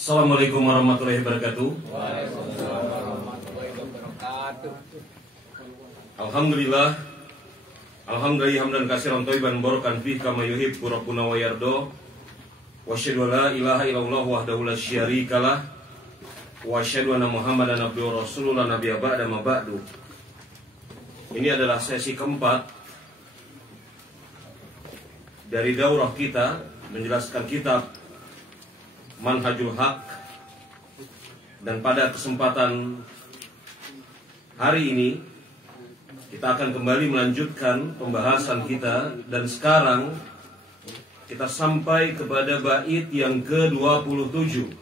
Assalamualaikum warahmatullahi wabarakatuh. Waalaikumsalam warahmatullahi wabarakatuh. Alhamdulillah. Alhamdulillah hamdan katsiran thayyiban barakan fihi kama yuhibbu rabbuna wa yarda. Wa asyhadu an la ilaha illallah wahdahu la syarikalah. Wa asyhadu anna Muhammadan abduhu wa rasuluhu la nabiyya ba'da ma ba'du. Ini adalah sesi keempat dari daurah kita menjelaskan kitab Manhajul Haq, dan pada kesempatan hari ini kita akan kembali melanjutkan pembahasan kita, dan sekarang kita sampai kepada bait yang ke-27.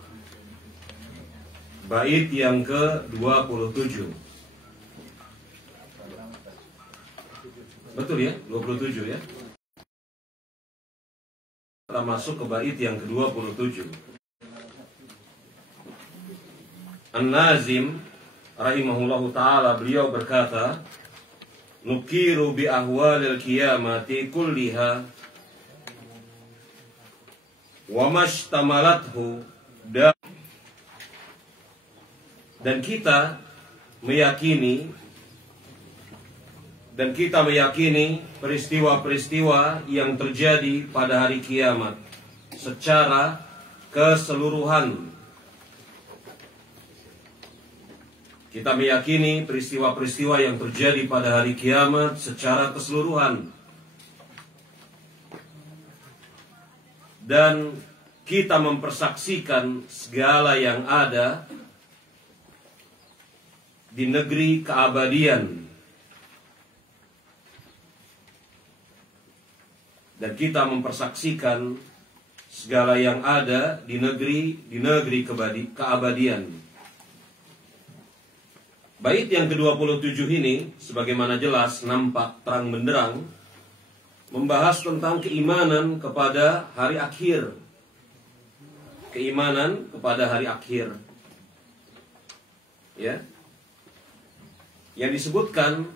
Bait yang ke-27. Betul ya? 27 ya? Kita masuk ke bait yang ke-27. An-Nazim rahimahullahu ta'ala, beliau berkata, nukiru bi ahwalil qiyamati kulliha wa mashtamalathu, dan kita meyakini peristiwa-peristiwa yang terjadi pada hari kiamat secara keseluruhan. Kita meyakini peristiwa-peristiwa yang terjadi pada hari kiamat secara keseluruhan. Dan kita mempersaksikan segala yang ada di negeri keabadian. Dan kita mempersaksikan segala yang ada di negeri keabadian. Bait yang ke-27 ini, sebagaimana jelas nampak terang benderang, membahas tentang keimanan kepada hari akhir. Keimanan kepada hari akhir. Ya. Yang disebutkan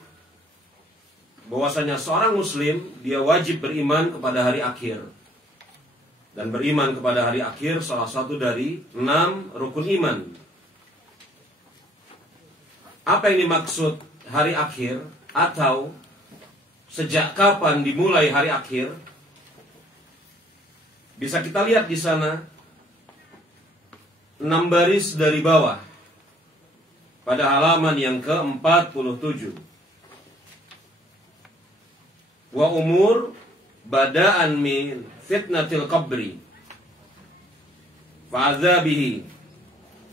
bahwasanya seorang muslim dia wajib beriman kepada hari akhir. Dan beriman kepada hari akhir salah satu dari 6 rukun iman. Apa yang dimaksud hari akhir, atau sejak kapan dimulai hari akhir? Bisa kita lihat di sana 6 baris dari bawah pada halaman yang ke-47. Wa umur bada'an min fitnatil qabri fa azabihi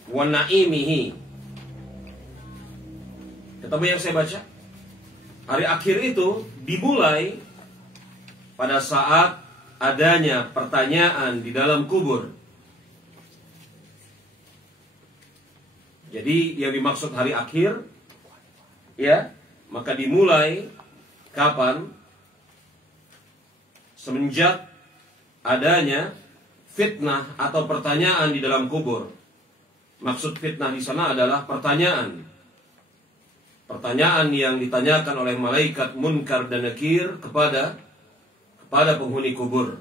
wa na'imihi. Ketemu yang saya baca? Hari akhir itu dimulai pada saat adanya pertanyaan di dalam kubur. Jadi yang dimaksud hari akhir, ya, maka dimulai kapan? Semenjak adanya fitnah atau pertanyaan di dalam kubur. Maksud fitnah di sana adalah pertanyaan. Pertanyaan yang ditanyakan oleh malaikat Munkar dan Nakir kepada penghuni kubur.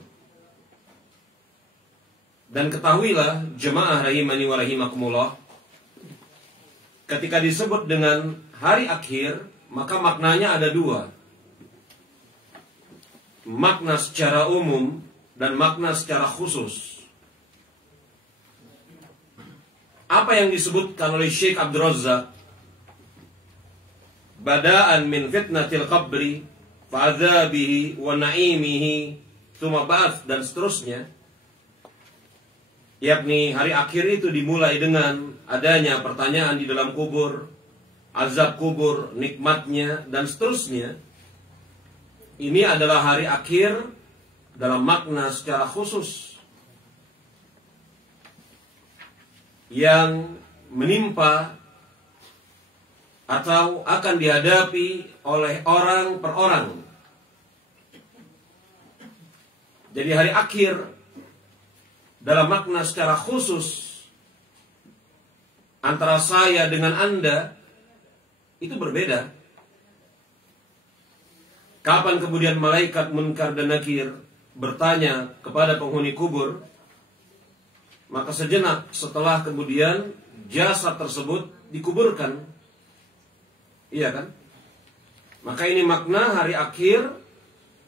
Dan ketahuilah jemaah rahimani wa rahimakumullah, ketika disebut dengan hari akhir, maka maknanya ada 2. Makna secara umum dan makna secara khusus. Apa yang disebutkan oleh Syekh Abdul Razak, bada'an min fitnatil qabri fa'adzabihi wa na'imihi tsumma ba'ats, dan seterusnya, yakni hari akhir itu dimulai dengan adanya pertanyaan di dalam kubur, azab kubur, nikmatnya, dan seterusnya. Ini adalah hari akhir dalam makna secara khusus yang menimpa atau akan dihadapi oleh orang per orang. Jadi hari akhir dalam makna secara khusus antara saya dengan Anda itu berbeda. Kapan kemudian malaikat Munkar dan Nakir bertanya kepada penghuni kubur, maka sejenak setelah kemudian jasad tersebut dikuburkan. Iya kan? Maka ini makna hari akhir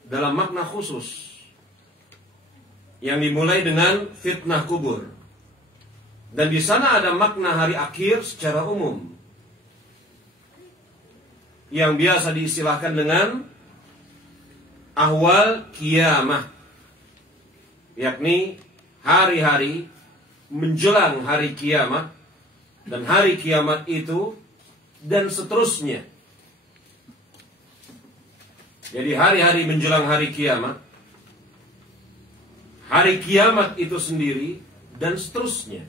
dalam makna khusus, yang dimulai dengan fitnah kubur. Dan di sana ada makna hari akhir secara umum, yang biasa diistilahkan dengan ahwal kiamah, yakni hari-hari menjelang hari kiamat, dan hari kiamat itu, dan seterusnya. Jadi hari-hari menjelang hari kiamat itu sendiri, dan seterusnya.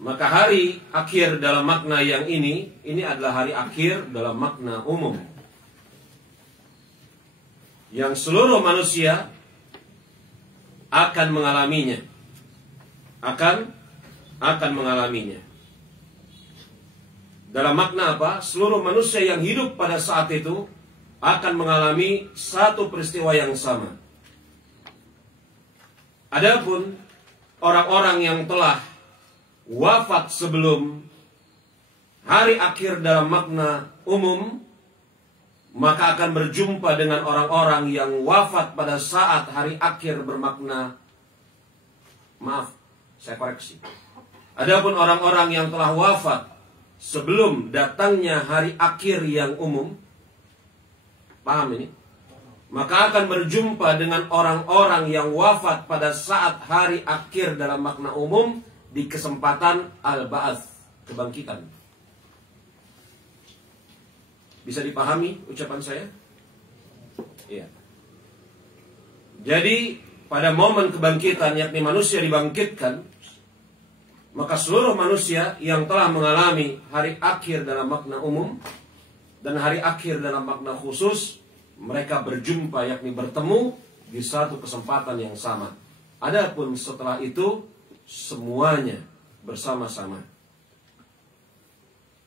Maka hari akhir dalam makna yang ini adalah hari akhir dalam makna umum, yang seluruh manusia akan mengalaminya. Akan mengalaminya. Dalam makna apa? Seluruh manusia yang hidup pada saat itu akan mengalami satu peristiwa yang sama. Adapun orang-orang yang telah wafat sebelum hari akhir dalam makna umum, maka akan berjumpa dengan orang-orang yang wafat pada saat hari akhir bermakna, maaf, saya koreksi. Adapun orang-orang yang telah wafat sebelum datangnya hari akhir yang umum, paham ini? Maka akan berjumpa dengan orang-orang yang wafat pada saat hari akhir dalam makna umum di kesempatan al-ba'ats, kebangkitan. Bisa dipahami ucapan saya? Iya. Jadi pada momen kebangkitan, yakni manusia dibangkitkan, maka seluruh manusia yang telah mengalami hari akhir dalam makna umum dan hari akhir dalam makna khusus, mereka berjumpa, yakni bertemu di satu kesempatan yang sama. Adapun setelah itu semuanya bersama-sama.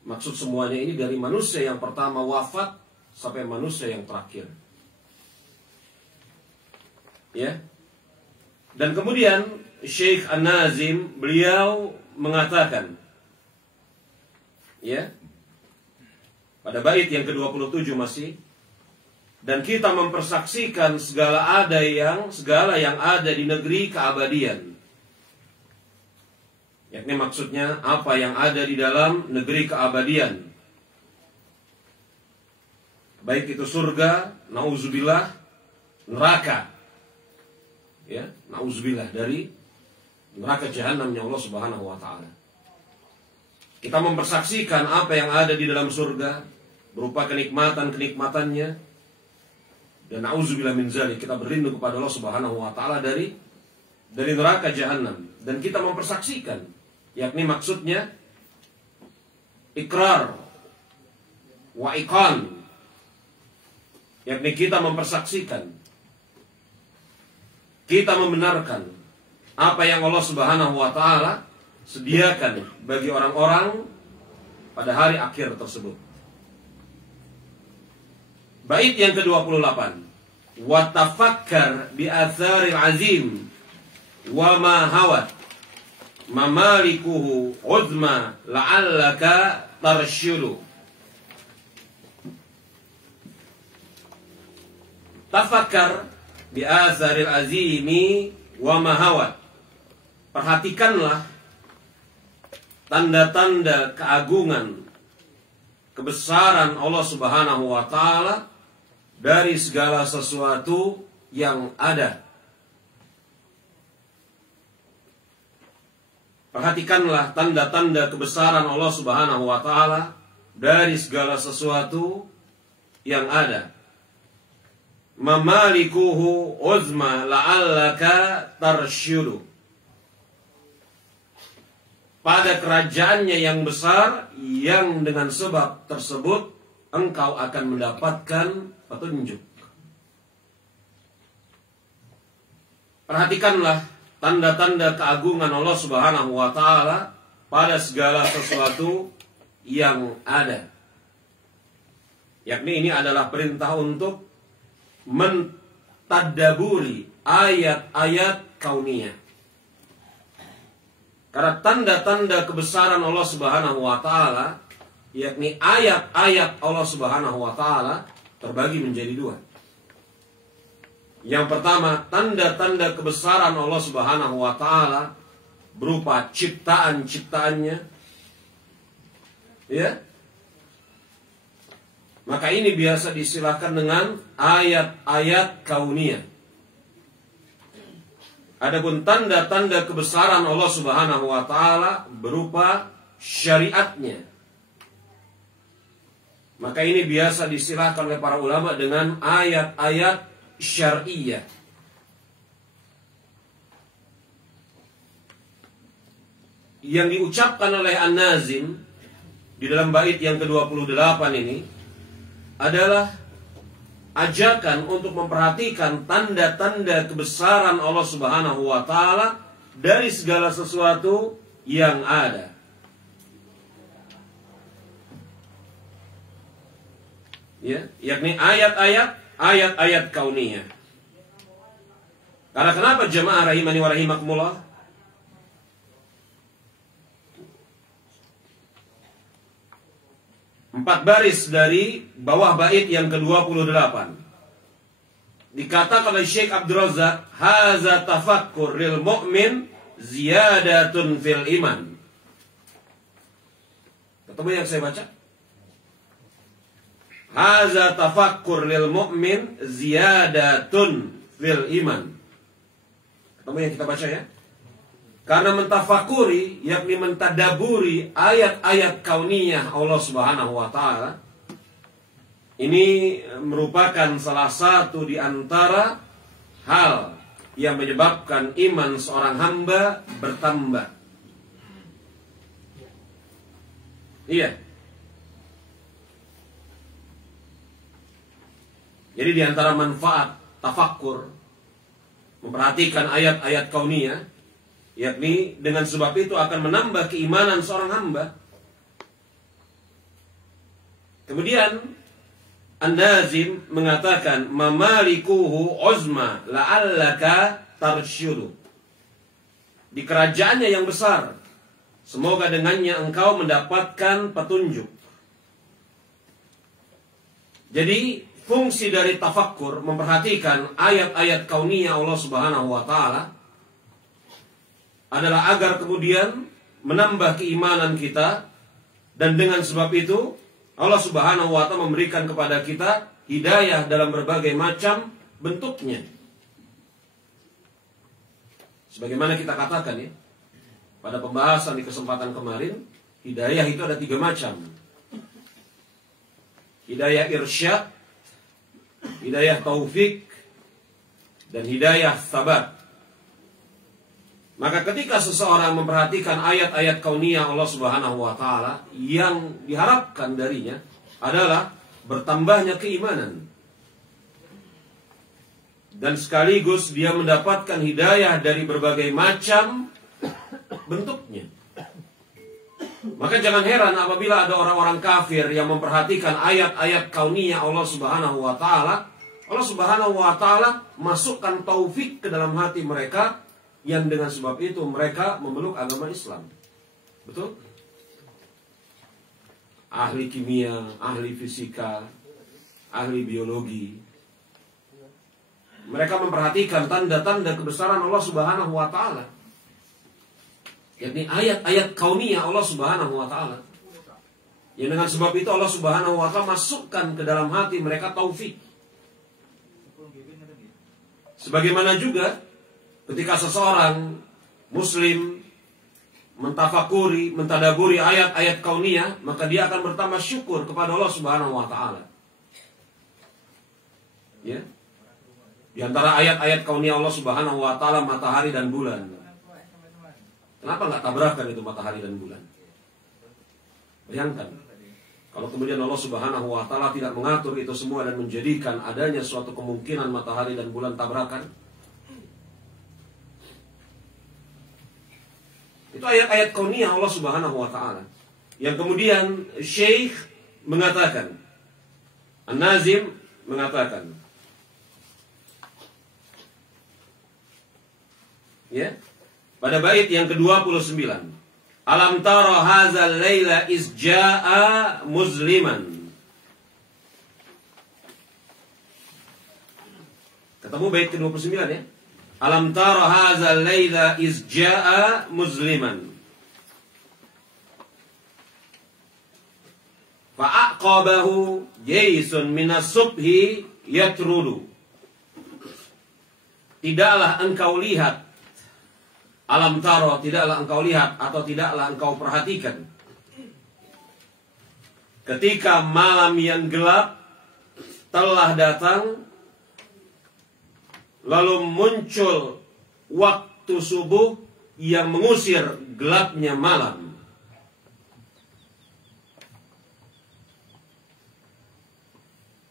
Maksud semuanya ini dari manusia yang pertama wafat sampai manusia yang terakhir. Ya. Dan kemudian Syekh An-Nazim beliau mengatakan, ya, pada bait yang ke-27 masih, dan kita mempersaksikan segala yang ada di negeri keabadian. Yakni maksudnya apa yang ada di dalam negeri keabadian, baik itu surga, nauzubillah, neraka, ya, nauzubillah dari neraka jahanamnya Allah Subhanahu wa taala. Kita mempersaksikan apa yang ada di dalam surga berupa kenikmatan-kenikmatannya, dan nauzubillah min zalik, kita berlindung kepada Allah Subhanahu wa taala dari neraka jahanam. Dan kita mempersaksikan, yakni maksudnya ikrar wa iqan, yakni kita mempersaksikan, kita membenarkan apa yang Allah Subhanahu wa taala sediakan bagi orang-orang pada hari akhir tersebut. Bait yang ke-28, wa tafakkar bi atharil azim wa ma hawat mamalikuhu uzma la'allaka tarshudu. Tafakkar bi atharil azimi wa ma hawat. Perhatikanlah tanda-tanda keagungan, kebesaran Allah Subhanahu wa taala dari segala sesuatu yang ada. Perhatikanlah tanda-tanda kebesaran Allah Subhanahu wa taala dari segala sesuatu yang ada. Mamalikuhu uzma la'allaka tarshudu. Pada kerajaannya yang besar, yang dengan sebab tersebut engkau akan mendapatkan petunjuk. Perhatikanlah tanda-tanda keagungan Allah Subhanahu wa taala pada segala sesuatu yang ada. Yakni ini adalah perintah untuk mentadaburi ayat-ayat kauniyah. Karena tanda-tanda kebesaran Allah Subhanahu wa taala, yakni ayat-ayat Allah Subhanahu wa taala, terbagi menjadi dua. Yang pertama, tanda-tanda kebesaran Allah Subhanahu wa taala berupa ciptaan-ciptaannya. Ya. Maka ini biasa diistilahkan dengan ayat-ayat kauniyah. Adapun tanda-tanda kebesaran Allah Subhanahu wa taala berupa syariatnya. Maka ini biasa diistilahkan oleh para ulama dengan ayat-ayat syar'iyah. Yang diucapkan oleh An-Nazim di dalam bait yang ke-28 ini adalah ajakan untuk memperhatikan tanda-tanda kebesaran Allah Subhanahu wa taala dari segala sesuatu yang ada. Ya, yakni ayat-ayat kauniyah. Karena kenapa jemaah rahimani wa rahimakumullah? Empat baris dari bawah bait yang ke-28 dikatakan oleh Syekh Abdul Razak, haza tafakkur lil mu'min ziyadatun fil iman. Ketemu yang saya baca? Haza tafakkur lil mu'min ziyadatun fil iman. Ketemu yang kita baca ya? Karena mentafakuri, yakni mentadaburi ayat-ayat kauniyah Allah Subhanahu wa taala, ini merupakan salah satu di antara hal yang menyebabkan iman seorang hamba bertambah. Iya. Jadi di antara manfaat tafakkur, memperhatikan ayat-ayat kauniyah, yakni dengan sebab itu akan menambah keimanan seorang hamba. Kemudian An-Nazim mengatakan, mamalikuhu uzma la'allaka tarshudu. Di kerajaannya yang besar, semoga dengannya engkau mendapatkan petunjuk. Jadi fungsi dari tafakkur, memperhatikan ayat-ayat kauniyah Allah Subhanahu wa taala, adalah agar kemudian menambah keimanan kita, dan dengan sebab itu Allah Subhanahu wa taala memberikan kepada kita hidayah dalam berbagai macam bentuknya. Sebagaimana kita katakan ya, pada pembahasan di kesempatan kemarin, hidayah itu ada 3 macam. Hidayah irsyad, hidayah taufik, dan hidayah sabat. Maka ketika seseorang memperhatikan ayat-ayat kauniyah Allah Subhanahu wa taala, yang diharapkan darinya adalah bertambahnya keimanan, dan sekaligus dia mendapatkan hidayah dari berbagai macam bentuknya. Maka jangan heran apabila ada orang-orang kafir yang memperhatikan ayat-ayat kauniyah Allah Subhanahu wa taala, Allah Subhanahu wa taala masukkan taufik ke dalam hati mereka, yang dengan sebab itu mereka memeluk agama Islam. Betul? Ahli kimia, ahli fisika, ahli biologi, mereka memperhatikan tanda-tanda kebesaran Allah Subhanahu wa taala, yakni ayat-ayat kauniyah Allah Subhanahu wa taala. Yang dengan sebab itu Allah Subhanahu wa taala masukkan ke dalam hati mereka taufik. Sebagaimana juga ketika seseorang muslim mentafakuri, mentadaburi ayat-ayat kauniyah, maka dia akan bertambah syukur kepada Allah Subhanahu wa taala. Ya. Di antara ayat-ayat kauniyah Allah Subhanahu wa taala matahari dan bulan. Kenapa enggak tabrakan itu matahari dan bulan? Bayangkan kalau kemudian Allah Subhanahu wa taala tidak mengatur itu semua dan menjadikan adanya suatu kemungkinan matahari dan bulan tabrakan. Itu ayat-ayat kauniyah Allah Subhanahu wa taala. Yang kemudian Syekh mengatakan, An-Nazim mengatakan, ya, pada bait yang ke-29. Alam tara hadzal laila iz jaa muzliman. Ketemu bait ke-29 ya. Alam tara hadzal laila iz jaa muzliman. Fa'aqabahu jaysun minas subhi yatrudu. Tidaklah engkau lihat, alam taro, tidaklah engkau lihat atau tidaklah engkau perhatikan, ketika malam yang gelap telah datang, lalu muncul waktu subuh yang mengusir gelapnya malam.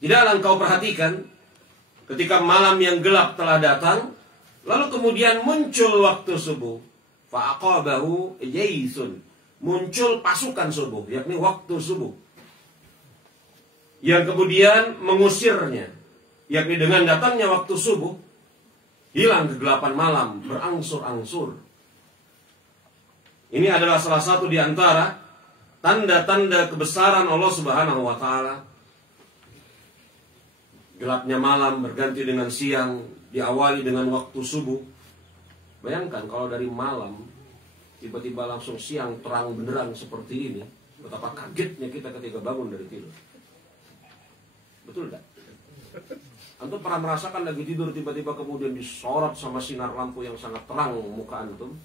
Tidaklah engkau perhatikan ketika malam yang gelap telah datang, lalu kemudian muncul waktu subuh. Fa'aqabahu jaysun. Muncul pasukan subuh, yakni waktu subuh, yang kemudian mengusirnya, yakni dengan datangnya waktu subuh, hilang kegelapan malam, berangsur-angsur. Ini adalah salah satu di antara tanda-tanda kebesaran Allah Subhanahu wa Ta'ala. Gelapnya malam berganti dengan siang, diawali dengan waktu subuh. Bayangkan kalau dari malam tiba-tiba langsung siang terang benderang seperti ini, betapa kagetnya kita ketika bangun dari tidur. Betul tak? Antum pernah merasakan lagi tidur tiba-tiba kemudian disorot sama sinar lampu yang sangat terang muka antum?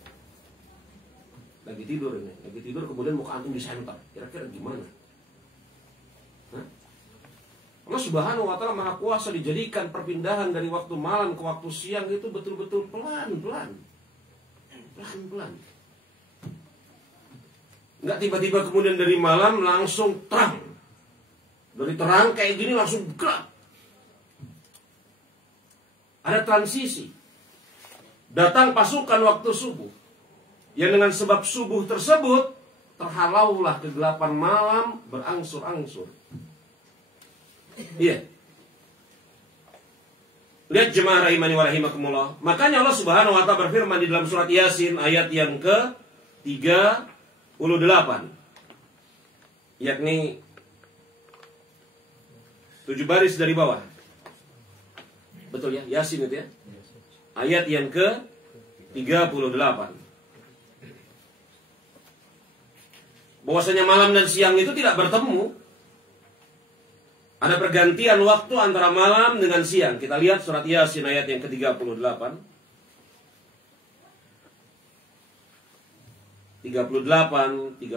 Lagi tidur ini, lagi tidur kemudian muka antum disenter. Kira-kira gimana? Allah Subhanahu wa Ta'ala Maha Kuasa, dijadikan perpindahan dari waktu malam ke waktu siang itu betul-betul pelan-pelan. Pelan-pelan. Enggak tiba-tiba kemudian dari malam langsung terang. Dari terang kayak gini langsung gelap. Ada transisi. Datang pasukan waktu subuh. Yang dengan sebab subuh tersebut terhalaulah kegelapan malam berangsur-angsur. Iya. Lihat jemaah rahimani wa rahimakumullah. Makanya Allah Subhanahu wa Ta'ala berfirman di dalam surat Yasin ayat yang ke-38. Yakni 7 baris dari bawah. Betul ya? Yasin itu ya. Ayat yang ke-38. Bahwasanya malam dan siang itu tidak bertemu. Ada pergantian waktu antara malam dengan siang. Kita lihat surat Yasin ayat yang ke-38. 38, 37,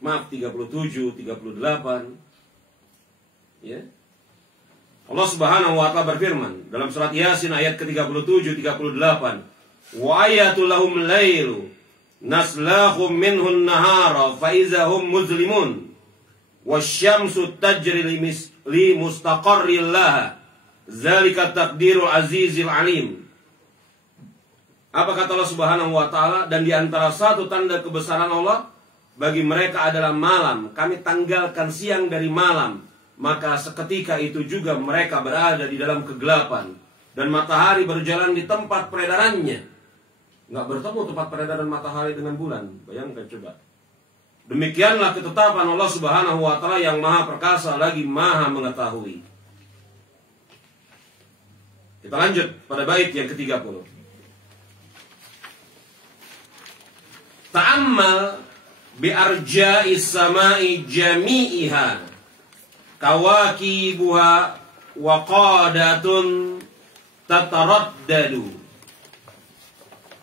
38. Ya. Allah Subhanahu wa Ta'ala berfirman dalam surat Yasin ayat ke-37, 38. Wa ayatul lahum lailu naslahum minhun nahara fa izahum muzlimun. Wasyamsu tajri li mustaqarril laha. Zalika taqdirul azizil alim. Apa kata Allah Subhanahu wa Ta'ala? Dan di antara satu tanda kebesaran Allah bagi mereka adalah malam. Kami tanggalkan siang dari malam, maka seketika itu juga mereka berada di dalam kegelapan. Dan matahari berjalan di tempat peredarannya. Nggak bertemu tempat peredaran matahari dengan bulan. Bayangkan coba. Demikianlah ketetapan Allah Subhanahu wa Ta'ala yang maha perkasa lagi maha mengetahui. Kita lanjut pada bait yang ke-30. Ta'ammal bi'arja'is sama'i jami'iha kawakibuha wa qadatun tataraddadu.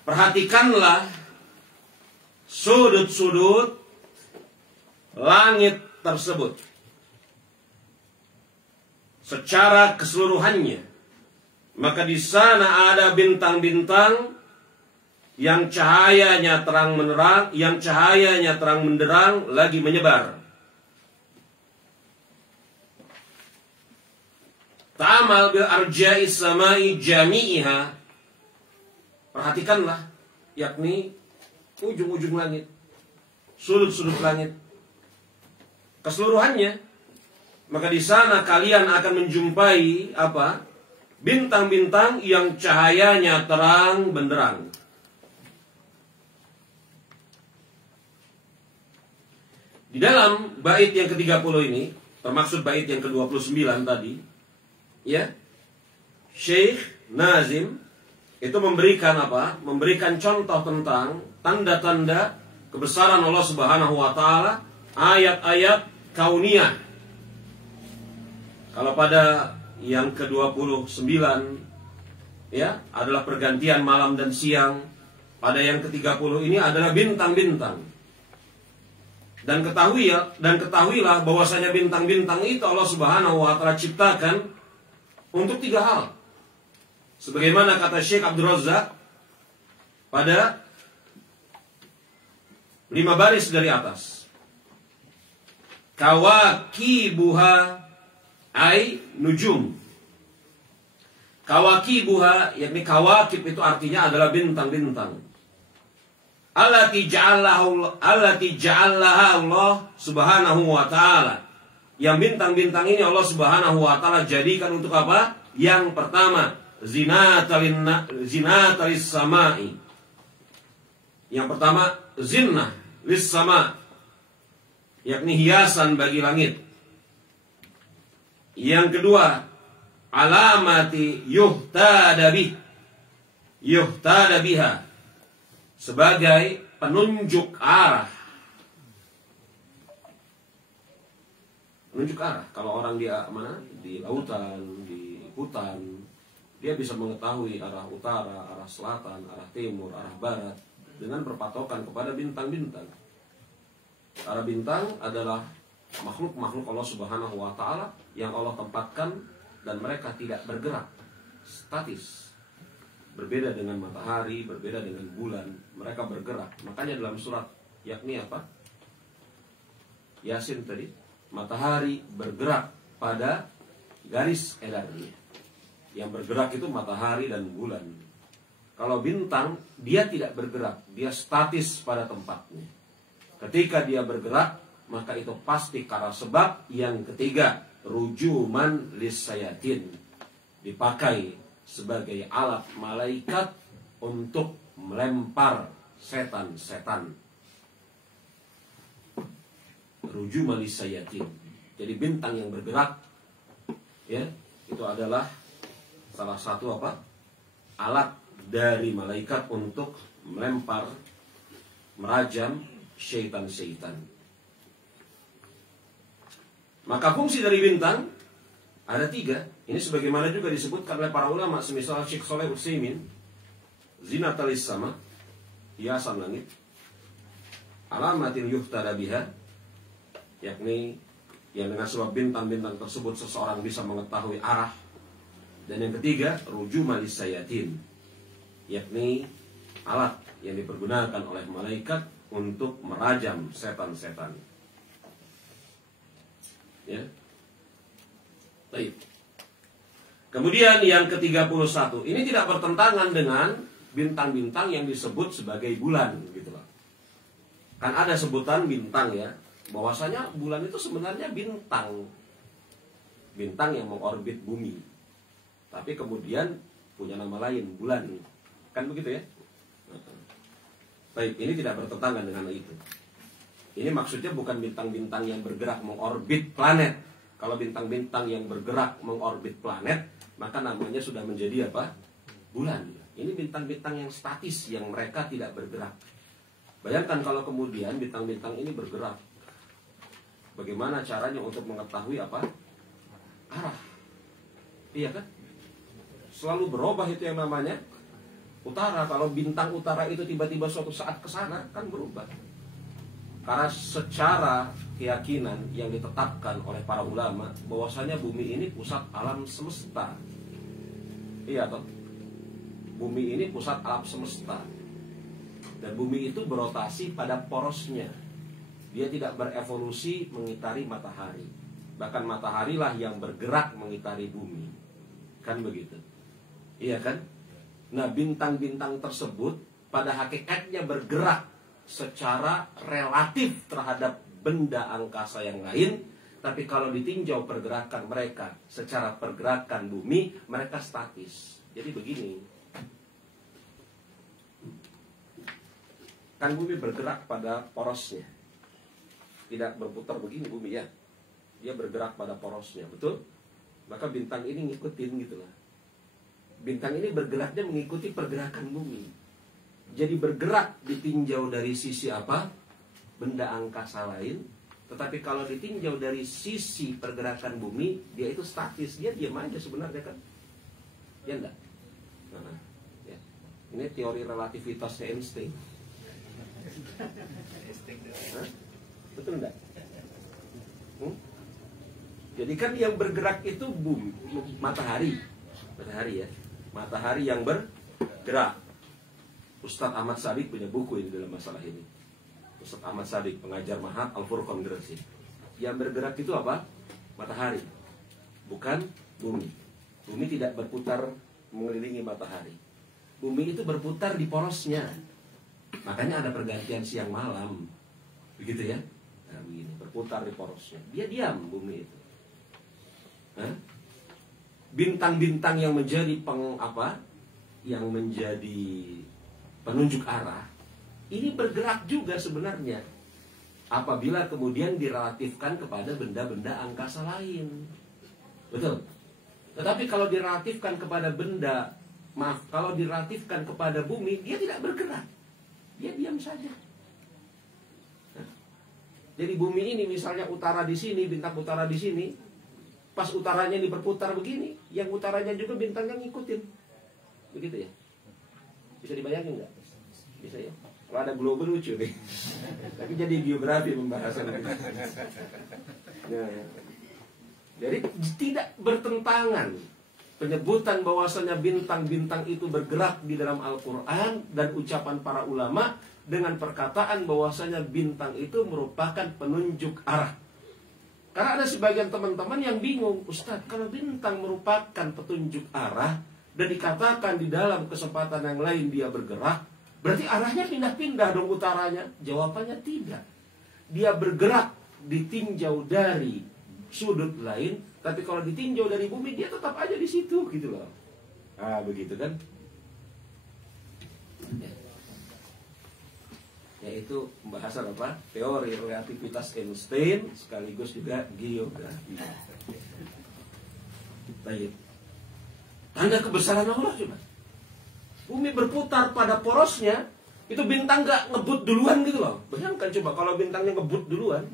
Perhatikanlah sudut-sudut langit tersebut secara keseluruhannya, maka di sana ada bintang-bintang yang cahayanya terang menerang, yang cahayanya terang menderang lagi menyebar. Ta'amal bil arja'is samai jami'iha. Perhatikanlah, yakni ujung-ujung langit, sudut-sudut langit keseluruhannya, maka di sana kalian akan menjumpai apa? Bintang-bintang yang cahayanya terang benderang. Di dalam bait yang ke-30 ini, termaksud bait yang ke-29 tadi, ya, Syekh Nazim itu memberikan apa? Memberikan contoh tentang tanda-tanda kebesaran Allah Subhanahu wa taala, ayat-ayat kauniyah. Kalau pada yang ke-29 ya, adalah pergantian malam dan siang. Pada yang ke-30 ini adalah bintang-bintang. Dan ketahuilah bahwasanya bintang-bintang itu Allah Subhanahu wa taala ciptakan untuk 3 hal. Sebagaimana kata Syekh Abdul Razak pada 5 baris dari atas. Kawakibuha ay nujum. Kawakibuha, yakni kawakib itu artinya adalah bintang-bintang. Allati ja'alaha Allah Subhanahu wa taala. Yang bintang-bintang ini Allah Subhanahu wa taala jadikan untuk apa? Yang pertama, zinatalis samai. Yang pertama, zinnah lis sama, yakni hiasan bagi langit. Yang kedua, alamati yuhtada biha, sebagai penunjuk arah. Penunjuk arah. Kalau orang dia mana? Di lautan, di hutan, dia bisa mengetahui arah utara, arah selatan, arah timur, arah barat dengan berpatokan kepada bintang-bintang. Para bintang adalah makhluk-makhluk Allah Subhanahu wa taala yang Allah tempatkan dan mereka tidak bergerak, statis. Berbeda dengan matahari, berbeda dengan bulan, mereka bergerak. Makanya dalam surat yakni apa? Yasin tadi, matahari bergerak pada garis edarnya. Yang bergerak itu matahari dan bulan. Kalau bintang, dia tidak bergerak, dia statis pada tempatnya. Ketika dia bergerak, maka itu pasti karena sebab yang ketiga, rujuman lissayatin, dipakai sebagai alat malaikat untuk melempar setan-setan. Rujuman lissayatin. Jadi bintang yang bergerak, ya, itu adalah salah satu apa? Alat dari malaikat untuk melempar, merajam syaitan-syaitan. Maka fungsi dari bintang ada 3. Ini sebagaimana juga disebutkan oleh para ulama, semisal Syekh Shalih Utsaimin, zinatalis sama, hiasan langit, alamatin yuhtada biha, yakni yang dengan sebab bintang-bintang tersebut seseorang bisa mengetahui arah. Dan yang ketiga, rujuman lissayatin, yakni alat yang dipergunakan oleh malaikat untuk merajam setan-setan. Ya. Baik. Kemudian yang ke-31, ini tidak bertentangan dengan bintang-bintang yang disebut sebagai bulan, gitu loh. Kan ada sebutan bintang ya, bahwasanya bulan itu sebenarnya bintang. Bintang yang mengorbit bumi. Tapi kemudian punya nama lain, bulan. Kan begitu ya? Baik, ini tidak bertentangan dengan itu. Ini maksudnya bukan bintang-bintang yang bergerak mengorbit planet. Kalau bintang-bintang yang bergerak mengorbit planet, maka namanya sudah menjadi apa? Bulan. Ini bintang-bintang yang statis, yang mereka tidak bergerak. Bayangkan kalau kemudian bintang-bintang ini bergerak. Bagaimana caranya untuk mengetahui apa? Arah. Iya kan? Selalu berubah itu yang namanya utara. Kalau bintang utara itu tiba-tiba suatu saat ke sana, kan berubah. Karena secara keyakinan yang ditetapkan oleh para ulama, bahwasanya bumi ini pusat alam semesta. Iya toh? Bumi ini pusat alam semesta. Dan bumi itu berotasi pada porosnya. Dia tidak berevolusi mengitari matahari. Bahkan matahari lah yang bergerak mengitari bumi. Kan begitu? Iya kan? Nah, bintang-bintang tersebut pada hakikatnya bergerak secara relatif terhadap benda angkasa yang lain. Tapi kalau ditinjau pergerakan mereka secara pergerakan bumi, mereka statis. Jadi begini, kan bumi bergerak pada porosnya. tidak berputar begini bumi ya. Dia bergerak pada porosnya, betul? Maka bintang ini ngikutin gitu lah. Bintang ini bergeraknya mengikuti pergerakan bumi. Jadi bergerak ditinjau dari sisi apa? Benda angkasa lain. Tetapi kalau ditinjau dari sisi pergerakan bumi, dia itu statis, dia diam aja sebenarnya kan? Ya enggak? Nah, ya. Ini teori relativitasnya Einstein. Hah? Betul enggak? Jadi kan yang bergerak itu bumi, matahari ya, matahari yang bergerak. Ustadz Ahmad Sadiq punya buku ini dalam masalah ini. Ustadz Ahmad Sadiq, pengajar Mahat Al-Furqan Gresik. Yang bergerak itu apa? Matahari, bukan bumi. Bumi tidak berputar mengelilingi matahari. Bumi itu berputar di porosnya. Makanya ada pergantian siang malam, begitu ya. Nah, begini, berputar di porosnya. Dia diam bumi itu. Bintang-bintang yang menjadi yang menjadi penunjuk arah ini bergerak juga sebenarnya apabila kemudian direlatifkan kepada benda-benda angkasa lain, betul. Tetapi kalau direlatifkan kepada kalau direlatifkan kepada bumi, dia tidak bergerak, dia diam saja. Jadi bumi ini misalnya utara di sini, bintang utara di sini. Pas utaranya ini berputar begini, yang utaranya juga bintangnya ngikutin. Begitu ya? Bisa dibayangin nggak? Bisa ya? Kalau ada global lucu nih. Tapi jadi geografi pembahasan ini. Nah, jadi tidak bertentangan penyebutan bahwasanya bintang-bintang itu bergerak di dalam Al-Quran dan ucapan para ulama dengan perkataan bahwasanya bintang itu merupakan penunjuk arah. Karena ada sebagian teman-teman yang bingung, Ustadz, kalau bintang merupakan petunjuk arah dan dikatakan di dalam kesempatan yang lain dia bergerak, berarti arahnya pindah-pindah dong utaranya? Jawabannya tidak. Dia bergerak ditinjau dari sudut lain, tapi kalau ditinjau dari bumi dia tetap aja di situ gitu loh. Ah, begitu kan? Yaitu pembahasan apa? Teori relativitas Einstein sekaligus juga geografi. Baik. Tanda kebesaran Allah coba. Bumi berputar pada porosnya, itu bintang gak ngebut duluan gitu loh. Bayangkan coba kalau bintangnya ngebut duluan.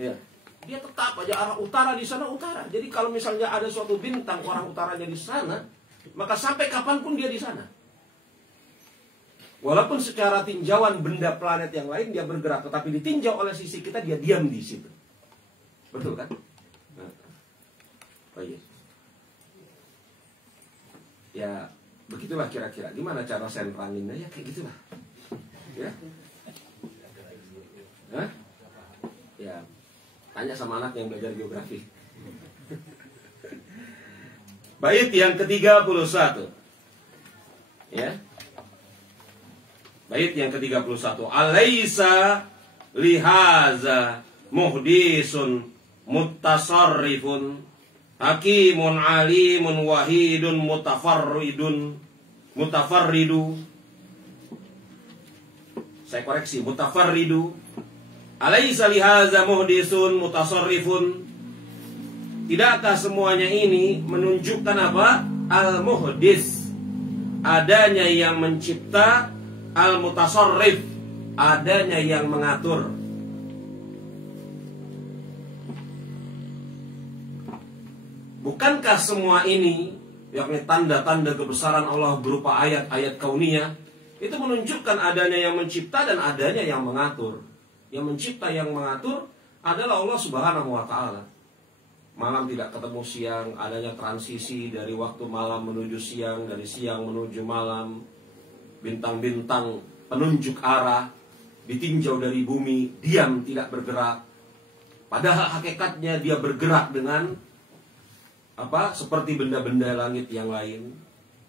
Ya, dia tetap aja arah utara di sana utara. Jadi kalau misalnya ada suatu bintang orang utaranya di sana, maka sampai kapanpun dia di sana. Walaupun secara tinjauan benda planet yang lain dia bergerak, tetapi ditinjau oleh sisi kita dia diam di situ. Betul kan? Oh iya. Ya, begitulah kira-kira. Gimana cara senteranginnya? Ya kayak gitulah. Ya. Hah? Ya. Tanya sama anak yang belajar geografi. Bait yang ke-31. Ya. Bait yang ke-31. Alaisa lihaza muhdisun muttasarrifun hakimun alimun wahidun mutafarridu. Saya koreksi, mutafarridu. Alaisa lihaza muhdisun mutasarrifun. Tidakkah semuanya ini menunjukkan apa? Al-muhdis, adanya yang mencipta, al-mutasarrif, adanya yang mengatur. Bukankah semua ini, yakni tanda-tanda kebesaran Allah berupa ayat-ayat kauniyah, itu menunjukkan adanya yang mencipta dan adanya yang mengatur. Yang mencipta, yang mengatur adalah Allah Subhanahu wa ta'ala. Malam tidak ketemu siang, adanya transisi dari waktu malam menuju siang, dari siang menuju malam. Bintang-bintang penunjuk arah ditinjau dari bumi, diam tidak bergerak. Padahal hakikatnya dia bergerak dengan apa? Seperti benda-benda langit yang lain.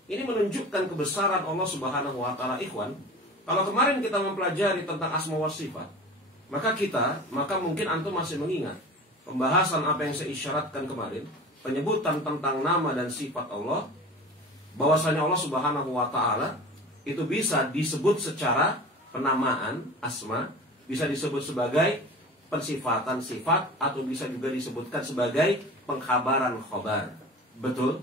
Ini menunjukkan kebesaran Allah Subhanahu wa ta'ala, ikhwan. Kalau kemarin kita mempelajari tentang asma wa sifat, maka mungkin antum masih mengingat pembahasan apa yang saya isyaratkan kemarin, penyebutan tentang nama dan sifat Allah, bahwasanya Allah Subhanahu wa ta'ala itu bisa disebut secara penamaan asma bisa disebut sebagai pensifatan sifat atau bisa juga disebutkan sebagai pengkhabaran khobar. Betul?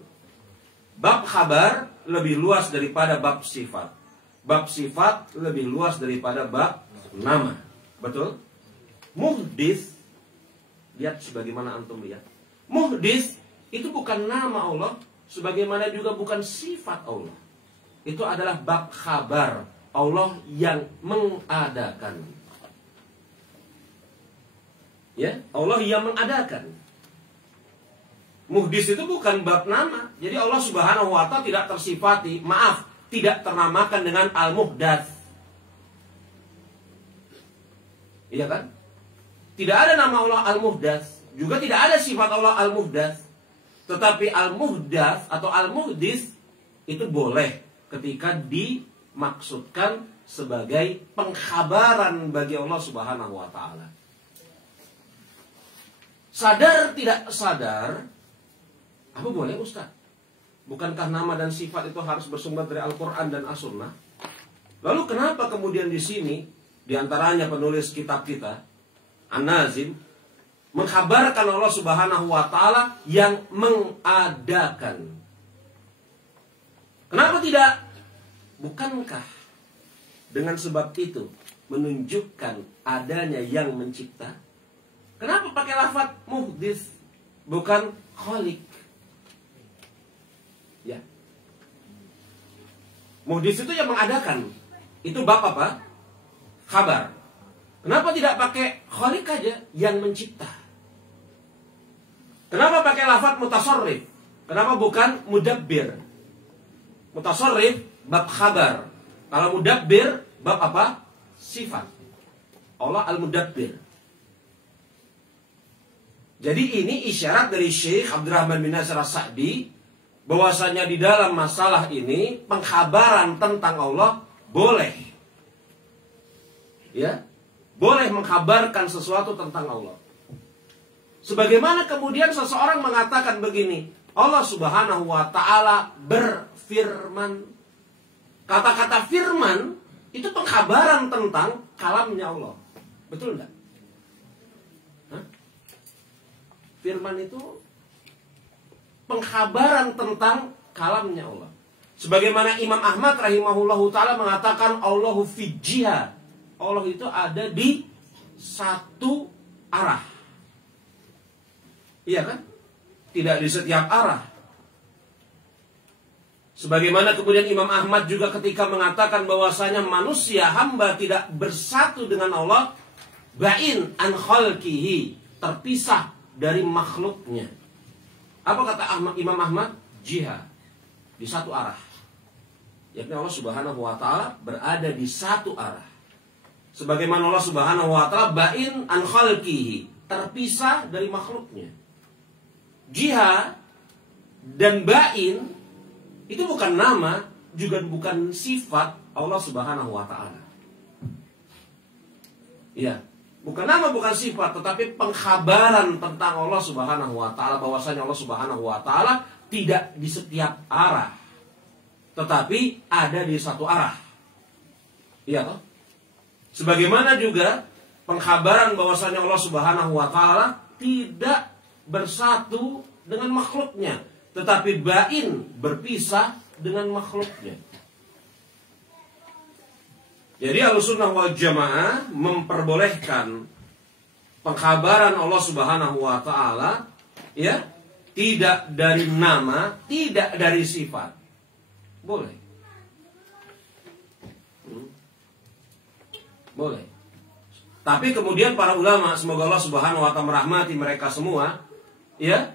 Bab khabar lebih luas daripada bab sifat. Bab sifat lebih luas daripada bab nama. Betul? Muhdits, lihat sebagaimana antum lihat. Muhdits itu bukan nama Allah, sebagaimana juga bukan sifat Allah. Itu adalah bab khabar Allah yang mengadakan. Ya, Allah yang mengadakan. Muhdits itu bukan bab nama. Jadi Allah Subhanahu wa ta'ala tidak tersifati, tidak ternamakan dengan al-muhdats. Iya kan? Tidak ada nama Allah al-muhdats, juga tidak ada sifat Allah al-muhdats. Tetapi al-muhdats atau al-muhdits itu boleh ketika dimaksudkan sebagai pengkhabaran bagi Allah Subhanahu wa ta'ala. Sadar tidak sadar, apa boleh Ustaz? Bukankah nama dan sifat itu harus bersumber dari Al-Quran dan As-Sunnah? Lalu kenapa kemudian di sini, diantaranya penulis kitab kita, An-Nazim, mengkhabarkan Allah Subhanahu wa ta'ala yang mengadakan? Kenapa tidak? Bukankah dengan sebab itu menunjukkan adanya yang mencipta? Kenapa pakai lafaz muhdits bukan khaliq? Ya. Muhdits itu yang mengadakan. Itu bab apa? Khabar. Kenapa tidak pakai khaliq aja yang mencipta? Kenapa pakai lafaz mutasarrif? Kenapa bukan mudabbir? Mutasarrif bab khabar. Kalau mudabbir bab apa? Sifat. Allah al-mudabbir. Jadi ini isyarat dari Syekh Abdurrahman bin Nasir As-Sa'di bahwasanya di dalam masalah ini pengkhabaran tentang Allah boleh. Ya, boleh mengkhabarkan sesuatu tentang Allah. Sebagaimana kemudian seseorang mengatakan begini, Allah Subhanahu wa ta'ala berfirman. Kata-kata firman itu pengkhabaran tentang kalamnya Allah. Betul enggak? Firman itu pengkhabaran tentang kalamnya Allah. Sebagaimana Imam Ahmad rahimahullahu ta'ala mengatakan Allahu fi jihad. Allah itu ada di satu arah. Iya kan? Tidak di setiap arah. Sebagaimana kemudian Imam Ahmad juga ketika mengatakan bahwasanya manusia hamba tidak bersatu dengan Allah, ba'in an khalqihi, terpisah dari makhluknya. Apa kata Imam Ahmad? Jihad, di satu arah. Yakni Allah Subhanahu wa ta'ala berada di satu arah. Sebagaimana Allah Subhanahu wa ta'ala ba'in an khalqihi, terpisah dari makhluknya. Jihad dan ba'in itu bukan nama, juga bukan sifat Allah Subhanahu wa ta'ala. Iya, bukan nama, bukan sifat, tetapi pengkhabaran tentang Allah Subhanahu wa ta'ala, bahwasanya Allah Subhanahu wa ta'ala tidak di setiap arah, tetapi ada di satu arah. Iya toh? Sebagaimana juga pengkhabaran bahwasanya Allah Subhanahu wa ta'ala tidak bersatu dengan makhluknya, tetapi ba'in, berpisah dengan makhluknya. Jadi Ahlussunnah wal Jamaah memperbolehkan pengkhabaran Allah Subhanahu wa ta'ala, ya, tidak dari nama, tidak dari sifat. Boleh. Boleh. Tapi kemudian para ulama, semoga Allah Subhanahu wa ta'ala merahmati mereka semua, ya,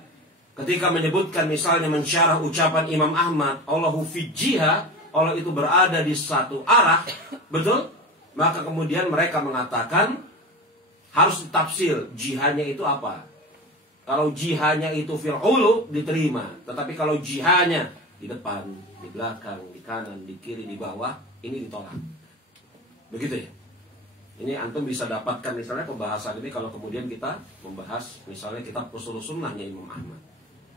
ketika menyebutkan misalnya mensyarah ucapan Imam Ahmad, Allahu fi jihad, Allah itu berada di satu arah, betul? Maka kemudian mereka mengatakan harus ditafsir jihadnya itu apa. Kalau jihadnya itu fil ulu diterima, tetapi kalau jihadnya di depan, di belakang, di kanan, di kiri, di bawah, ini ditolak. Begitu ya. Ini antum bisa dapatkan misalnya pembahasan ini kalau kemudian kita membahas misalnya kitab Ushul Sunnahnya Imam Ahmad.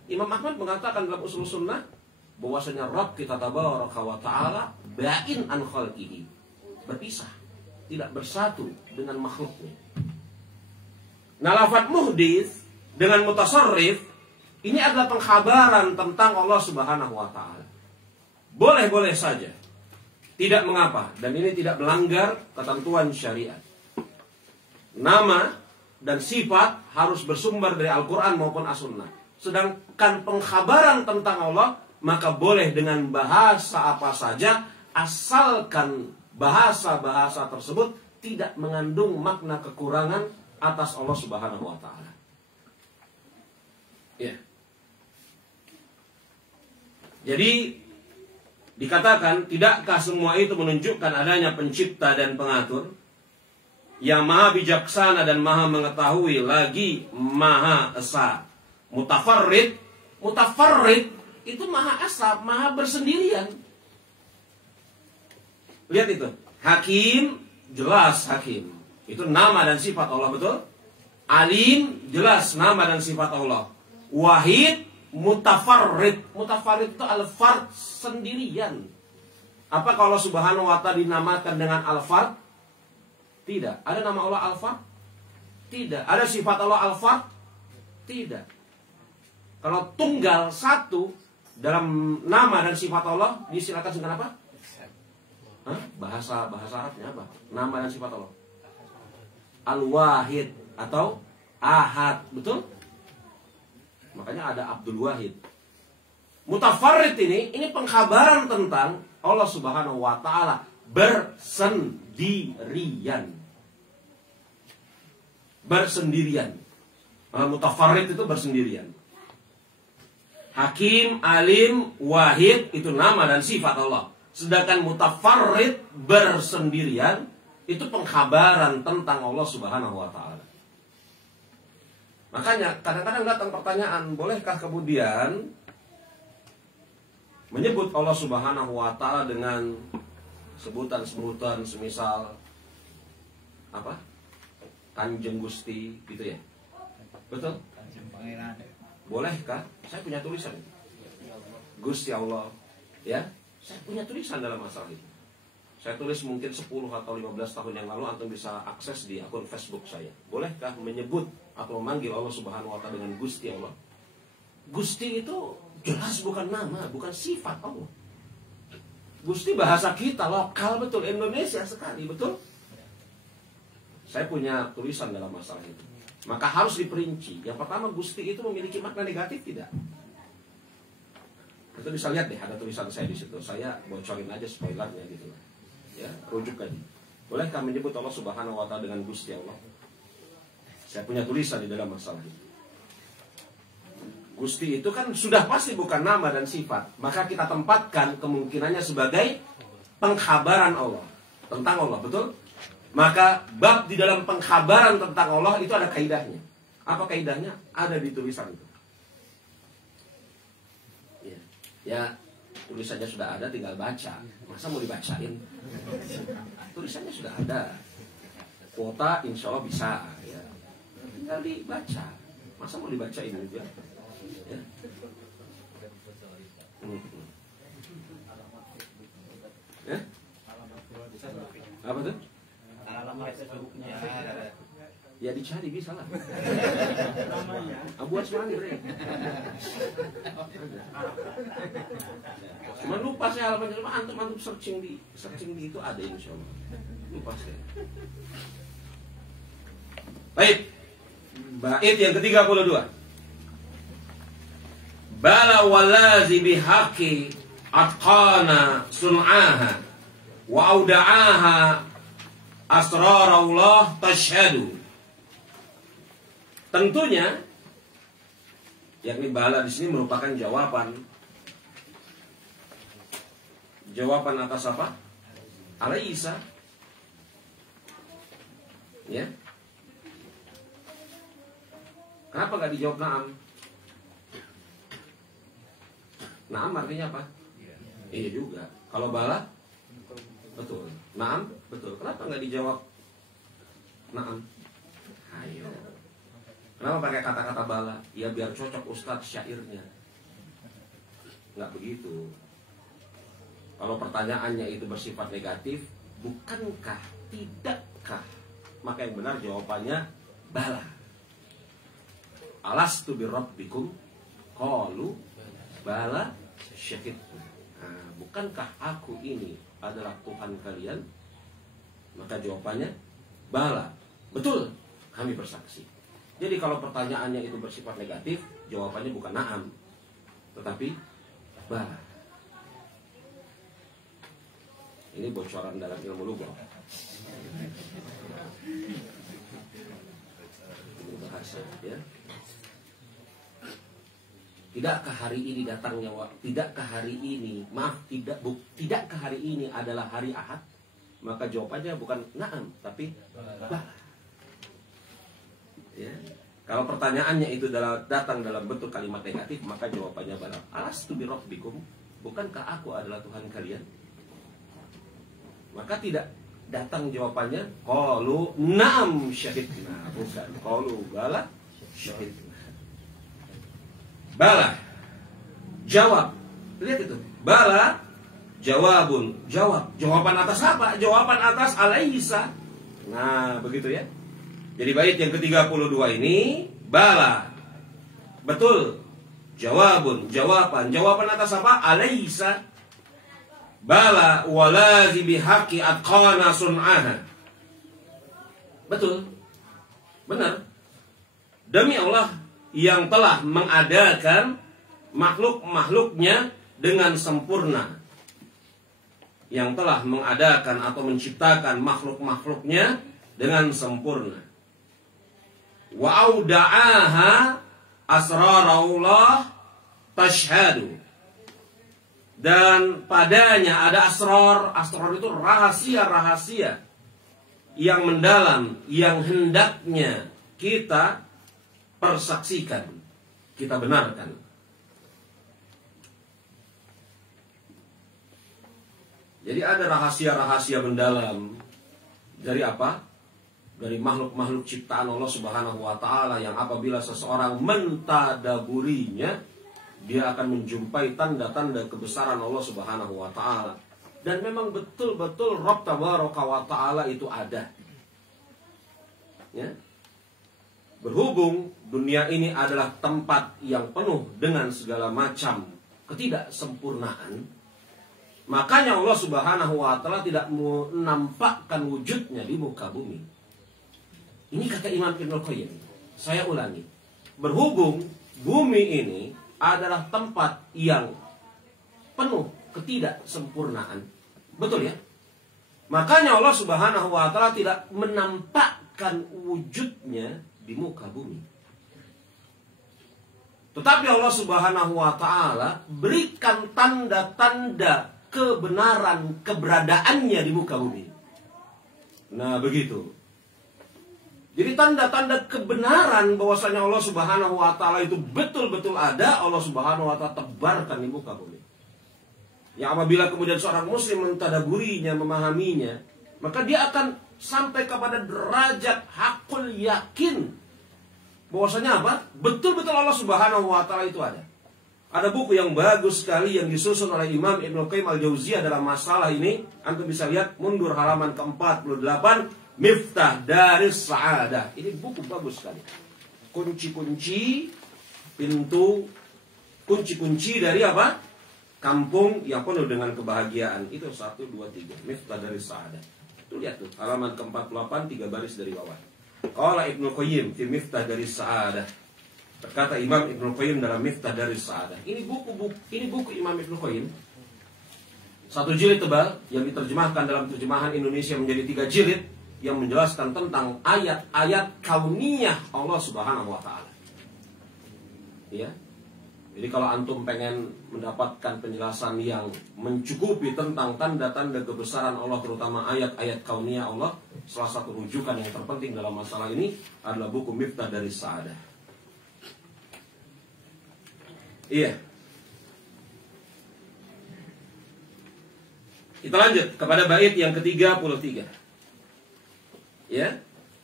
Imam Ahmad mengatakan dalam Ushul Sunnah bahwasanya Rabb kita tabaraka wa ta'ala ba'in an khalqihi, berpisah. tidak bersatu dengan makhluknya. Nah, lafadz muhdits dengan mutasarrif ini adalah pengkhabaran tentang Allah Subhanahu wa taala. Boleh-boleh saja. Tidak mengapa dan ini tidak melanggar ketentuan syariat. Nama dan sifat harus bersumber dari Al-Qur'an maupun As-Sunnah. Sedangkan pengkhabaran tentang Allah maka boleh dengan bahasa apa saja asalkan bahasa-bahasa tersebut tidak mengandung makna kekurangan atas Allah Subhanahu wa taala. Ya. Jadi dikatakan, tidakkah semua itu menunjukkan adanya pencipta dan pengatur yang maha bijaksana dan maha mengetahui lagi maha esa. Mutafarrid itu maha esa, maha bersendirian. Lihat itu. Hakim, jelas hakim. Itu nama dan sifat Allah, betul? Alim, jelas nama dan sifat Allah. Wahid, mutafarrid itu al-fard, sendirian. Apa kalau Subhanahu wa ta'ala dinamakan dengan al-fard? Tidak. Ada nama Allah al-fard? Tidak. Ada sifat Allah al-fard? Tidak. Kalau tunggal satu dalam nama dan sifat Allah disilakan dengan apa? Bahasa Arabnya apa? Nama dan sifat Allah. Al-Wahid atau Ahad, betul? Makanya ada Abdul Wahid. Mutafarrid ini pengkhabaran tentang Allah Subhanahu wa taala bersendirian. Bersendirian. Mutafarrid itu bersendirian. Hakim, alim, wahid itu nama dan sifat Allah. Sedangkan mutafarrid bersendirian itu pengkhabaran tentang Allah Subhanahu wa taala. Makanya kadang-kadang datang pertanyaan, bolehkah kemudian menyebut Allah Subhanahu wa taala dengan sebutan-sebutan semisal apa? Kanjeng Gusti gitu ya. Betul? Bolehkah? Saya punya tulisan. Gusti Allah, ya. Saya punya tulisan dalam masalah itu. Saya tulis mungkin 10 atau 15 tahun yang lalu, antum bisa akses di akun Facebook saya. Bolehkah menyebut atau memanggil Allah Subhanahu wa taala dengan Gusti Allah? Gusti itu jelas bukan nama, bukan sifat Allah. Gusti bahasa kita lokal, betul, Indonesia sekali, betul? Saya punya tulisan dalam masalah itu. Maka harus diperinci. Yang pertama, Gusti itu memiliki makna negatif tidak? Itu bisa lihat deh, ada tulisan saya di situ. Saya bocorin aja spoilernya gitu. Ya, rujuk aja. Bolehkah menyebut Allah Subhanahu wa taala dengan Gusti Allah? Saya punya tulisan di dalam masalah itu. Gusti itu kan sudah pasti bukan nama dan sifat. Maka kita tempatkan kemungkinannya sebagai pengkhabaran Allah tentang Allah, betul? Maka bab di dalam pengkhabaran tentang Allah itu ada kaidahnya. Apa kaidahnya? Ada di tulisan itu. Ya, tulisannya sudah ada, tinggal baca. Masa mau dibacain? Tulisannya sudah ada. Kuota insya Allah bisa, ya. Tinggal dibaca. Masa mau dibacain juga? Ya. Ya? Apa tuh? Ya dicari bisa lah. Abu Asmani bre. Cuma lupa saya halaman, cuma antum searching di itu ada insyaallah. Lupa saya. Baik. Bait yang ke-32. Bala walazi bihaqi atqana sun'aha wa auda'aha asrarullah tashhadu. Tentunya, yakni bala di sini merupakan jawaban atas apa? Alaysa. Ya. Kenapa nggak dijawab na'am? Na'am artinya apa? Iya juga. Kalau bala, betul. Na'am, betul. Kenapa nggak dijawab na'am? Ayo. Kenapa pakai kata-kata bala? Ya biar cocok ustadz syairnya. Nggak begitu. Kalau pertanyaannya itu bersifat negatif, bukankah, tidakkah? Maka yang benar jawabannya bala. Alastu birabbikum? Qalu bala syahidna. Nah, bukankah aku ini adalah Tuhan kalian? Maka jawabannya bala. Betul, kami bersaksi. Jadi kalau pertanyaannya itu bersifat negatif, jawabannya bukan na'am, tetapi bala. Ini bocoran dalam ilmu lugah. Ini bahasa, ya. Tidakkah hari ini datangnya? Tidakkah hari ini? Maaf, tidakkah hari ini adalah hari Ahad? Maka jawabannya bukan na'am, tapi bala. Ya. Kalau pertanyaannya itu datang dalam bentuk kalimat negatif, maka jawabannya bala. Alastu birabbikum? Bukankah aku adalah Tuhan kalian? Maka tidak datang jawabannya qalu na'am syahidna, bukan qalu bala syahidna. Bala jawab. Lihat itu. Bala jawabun, jawab. Jawaban atas apa? Jawaban atas alaisa. Nah, begitu ya. Jadi bait yang ke-32 ini bala. Betul. Jawabun, jawaban. Jawaban atas apa? Alaisa. Bala walazi bihaqi atqana sun'aha. Betul. Benar. Demi Allah yang telah mengadakan makhluk-makhluknya dengan sempurna. Yang telah mengadakan atau menciptakan makhluk-makhluknya dengan sempurna. Wa auda'aha asrarullah tashhadu. Dan padanya ada asrar. Asrar itu rahasia-rahasia yang mendalam, yang hendaknya kita persaksikan, kita benarkan. Jadi ada rahasia-rahasia mendalam. Dari apa? Dari makhluk-makhluk ciptaan Allah Subhanahu wa ta'ala, yang apabila seseorang mentadaburinya, dia akan menjumpai tanda-tanda kebesaran Allah Subhanahu wa ta'ala. Dan memang betul-betul Rabb Tabaraka wa ta'ala itu ada. Ya. Berhubung dunia ini adalah tempat yang penuh dengan segala macam ketidaksempurnaan, makanya Allah Subhanahu wa ta'ala tidak menampakkan wujudnya di muka bumi. Ini kata Imam Ibnul Qayyim. Saya ulangi. Berhubung bumi ini adalah tempat yang penuh ketidaksempurnaan. Betul ya? Makanya Allah Subhanahu wa ta'ala tidak menampakkan wujudnya di muka bumi. Tetapi Allah Subhanahu wa ta'ala berikan tanda-tanda kebenaran keberadaannya di muka bumi. Nah, begitu. Jadi tanda-tanda kebenaran bahwasanya Allah Subhanahu wa ta'ala itu betul-betul ada, Allah Subhanahu wa ta'ala tebarkan di muka bumi. Yang apabila kemudian seorang muslim mentadaburinya, memahaminya, maka dia akan sampai kepada derajat hakul yakin bahwasanya apa? Betul-betul Allah Subhanahu wa ta'ala itu ada. Ada buku yang bagus sekali yang disusun oleh Imam Ibnul Qayyim al-Jauziyah dalam masalah ini. Antum bisa lihat mundur halaman ke-48, Miftah Daris Sa'adah. Ini buku bagus sekali. Kunci-kunci pintu, kunci-kunci dari apa? Kampung yang penuh dengan kebahagiaan. Itu 1, 2, 3. Miftah Daris Sa'adah. Itu lihat tuh, halaman ke-48, 3 baris dari bawah. Qala Ibnu Qayyim fi Miftah Daris Sa'adah. Berkata Imam Ibnu Qayyim dalam Miftah Daris Sa'adah. Ini buku Imam Ibnu Qayyim. 1 jilid tebal yang diterjemahkan dalam terjemahan Indonesia menjadi 3 jilid, yang menjelaskan tentang ayat-ayat kauniyah Allah Subhanahu wa ta'ala. Ya. Jadi kalau antum pengen mendapatkan penjelasan yang mencukupi tentang tanda-tanda kebesaran Allah, terutama ayat-ayat kauniyah Allah, salah satu rujukan yang terpenting dalam masalah ini adalah buku Miftah Daris Sa'adah. Iya. Kita lanjut kepada bait yang ke-33. Ya,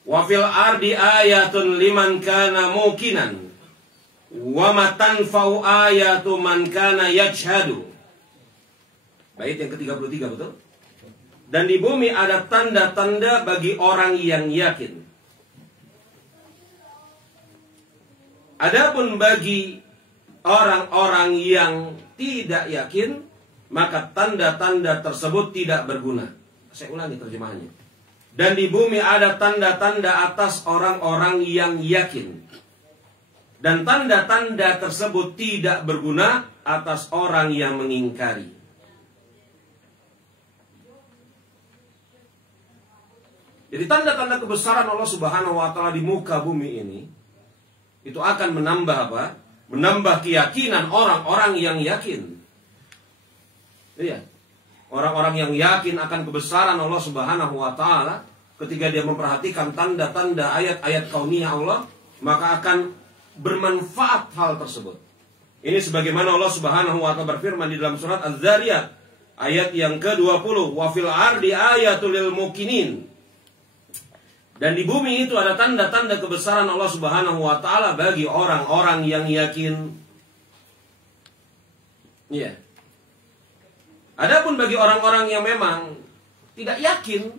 wa fil ardi ayatun liman kana muqinan wa ma tanfa'u ayatu man kana yajhadu. Bait yang ke-33, betul? Dan di bumi ada tanda-tanda bagi orang yang yakin. Adapun bagi orang-orang yang tidak yakin, maka tanda-tanda tersebut tidak berguna. Saya ulangi terjemahannya. Dan di bumi ada tanda-tanda atas orang-orang yang yakin. Dan tanda-tanda tersebut tidak berguna atas orang yang mengingkari. Jadi tanda-tanda kebesaran Allah Subhanahu wa taala di muka bumi ini itu akan menambah apa? Menambah keyakinan orang-orang yang yakin. Iya. Orang-orang yang yakin akan kebesaran Allah Subhanahu wa taala ketika dia memperhatikan tanda-tanda ayat-ayat kauniyah Allah, maka akan bermanfaat hal tersebut. Ini sebagaimana Allah Subhanahu wa taala berfirman di dalam surat Az-Zariyat ayat yang ke-20, "Wa fil ardi ayatul lil mukminin." Dan di bumi itu ada tanda-tanda kebesaran Allah Subhanahu wa taala bagi orang-orang yang yakin. Iya. Adapun bagi orang-orang yang memang tidak yakin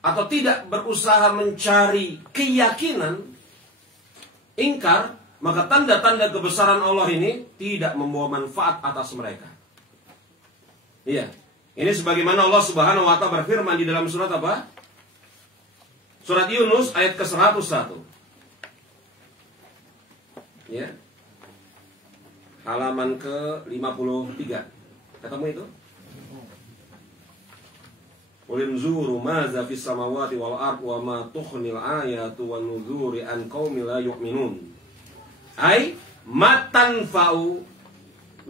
atau tidak berusaha mencari keyakinan, ingkar, maka tanda-tanda kebesaran Allah ini tidak membawa manfaat atas mereka. Iya. Ini sebagaimana Allah Subhanahu wa taala berfirman di dalam surat apa? Surat Yunus ayat ke-101. Ya. Halaman ke-53. Ketemu itu? Qul inzuru maza fis samawati wal ardi wa ma tukhnil ayatu wan nuzuri an qaumil la yu'minun. Ai matanfa'u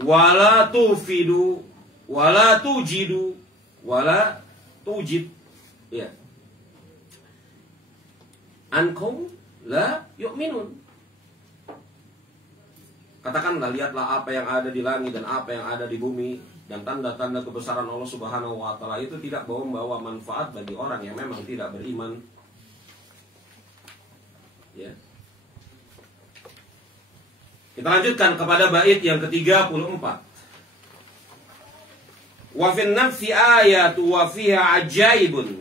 wala tufidu wala tujidu wala tujid. Ya. An qaum la yu'minun. Katakanlah, lihatlah apa yang ada di langit dan apa yang ada di bumi, dan tanda-tanda kebesaran Allah Subhanahu wa taala itu tidak membawa manfaat bagi orang yang memang tidak beriman. Ya. Kita lanjutkan kepada bait yang ke-34. Wa fin nafsi ayatu wa fiha ajaibun.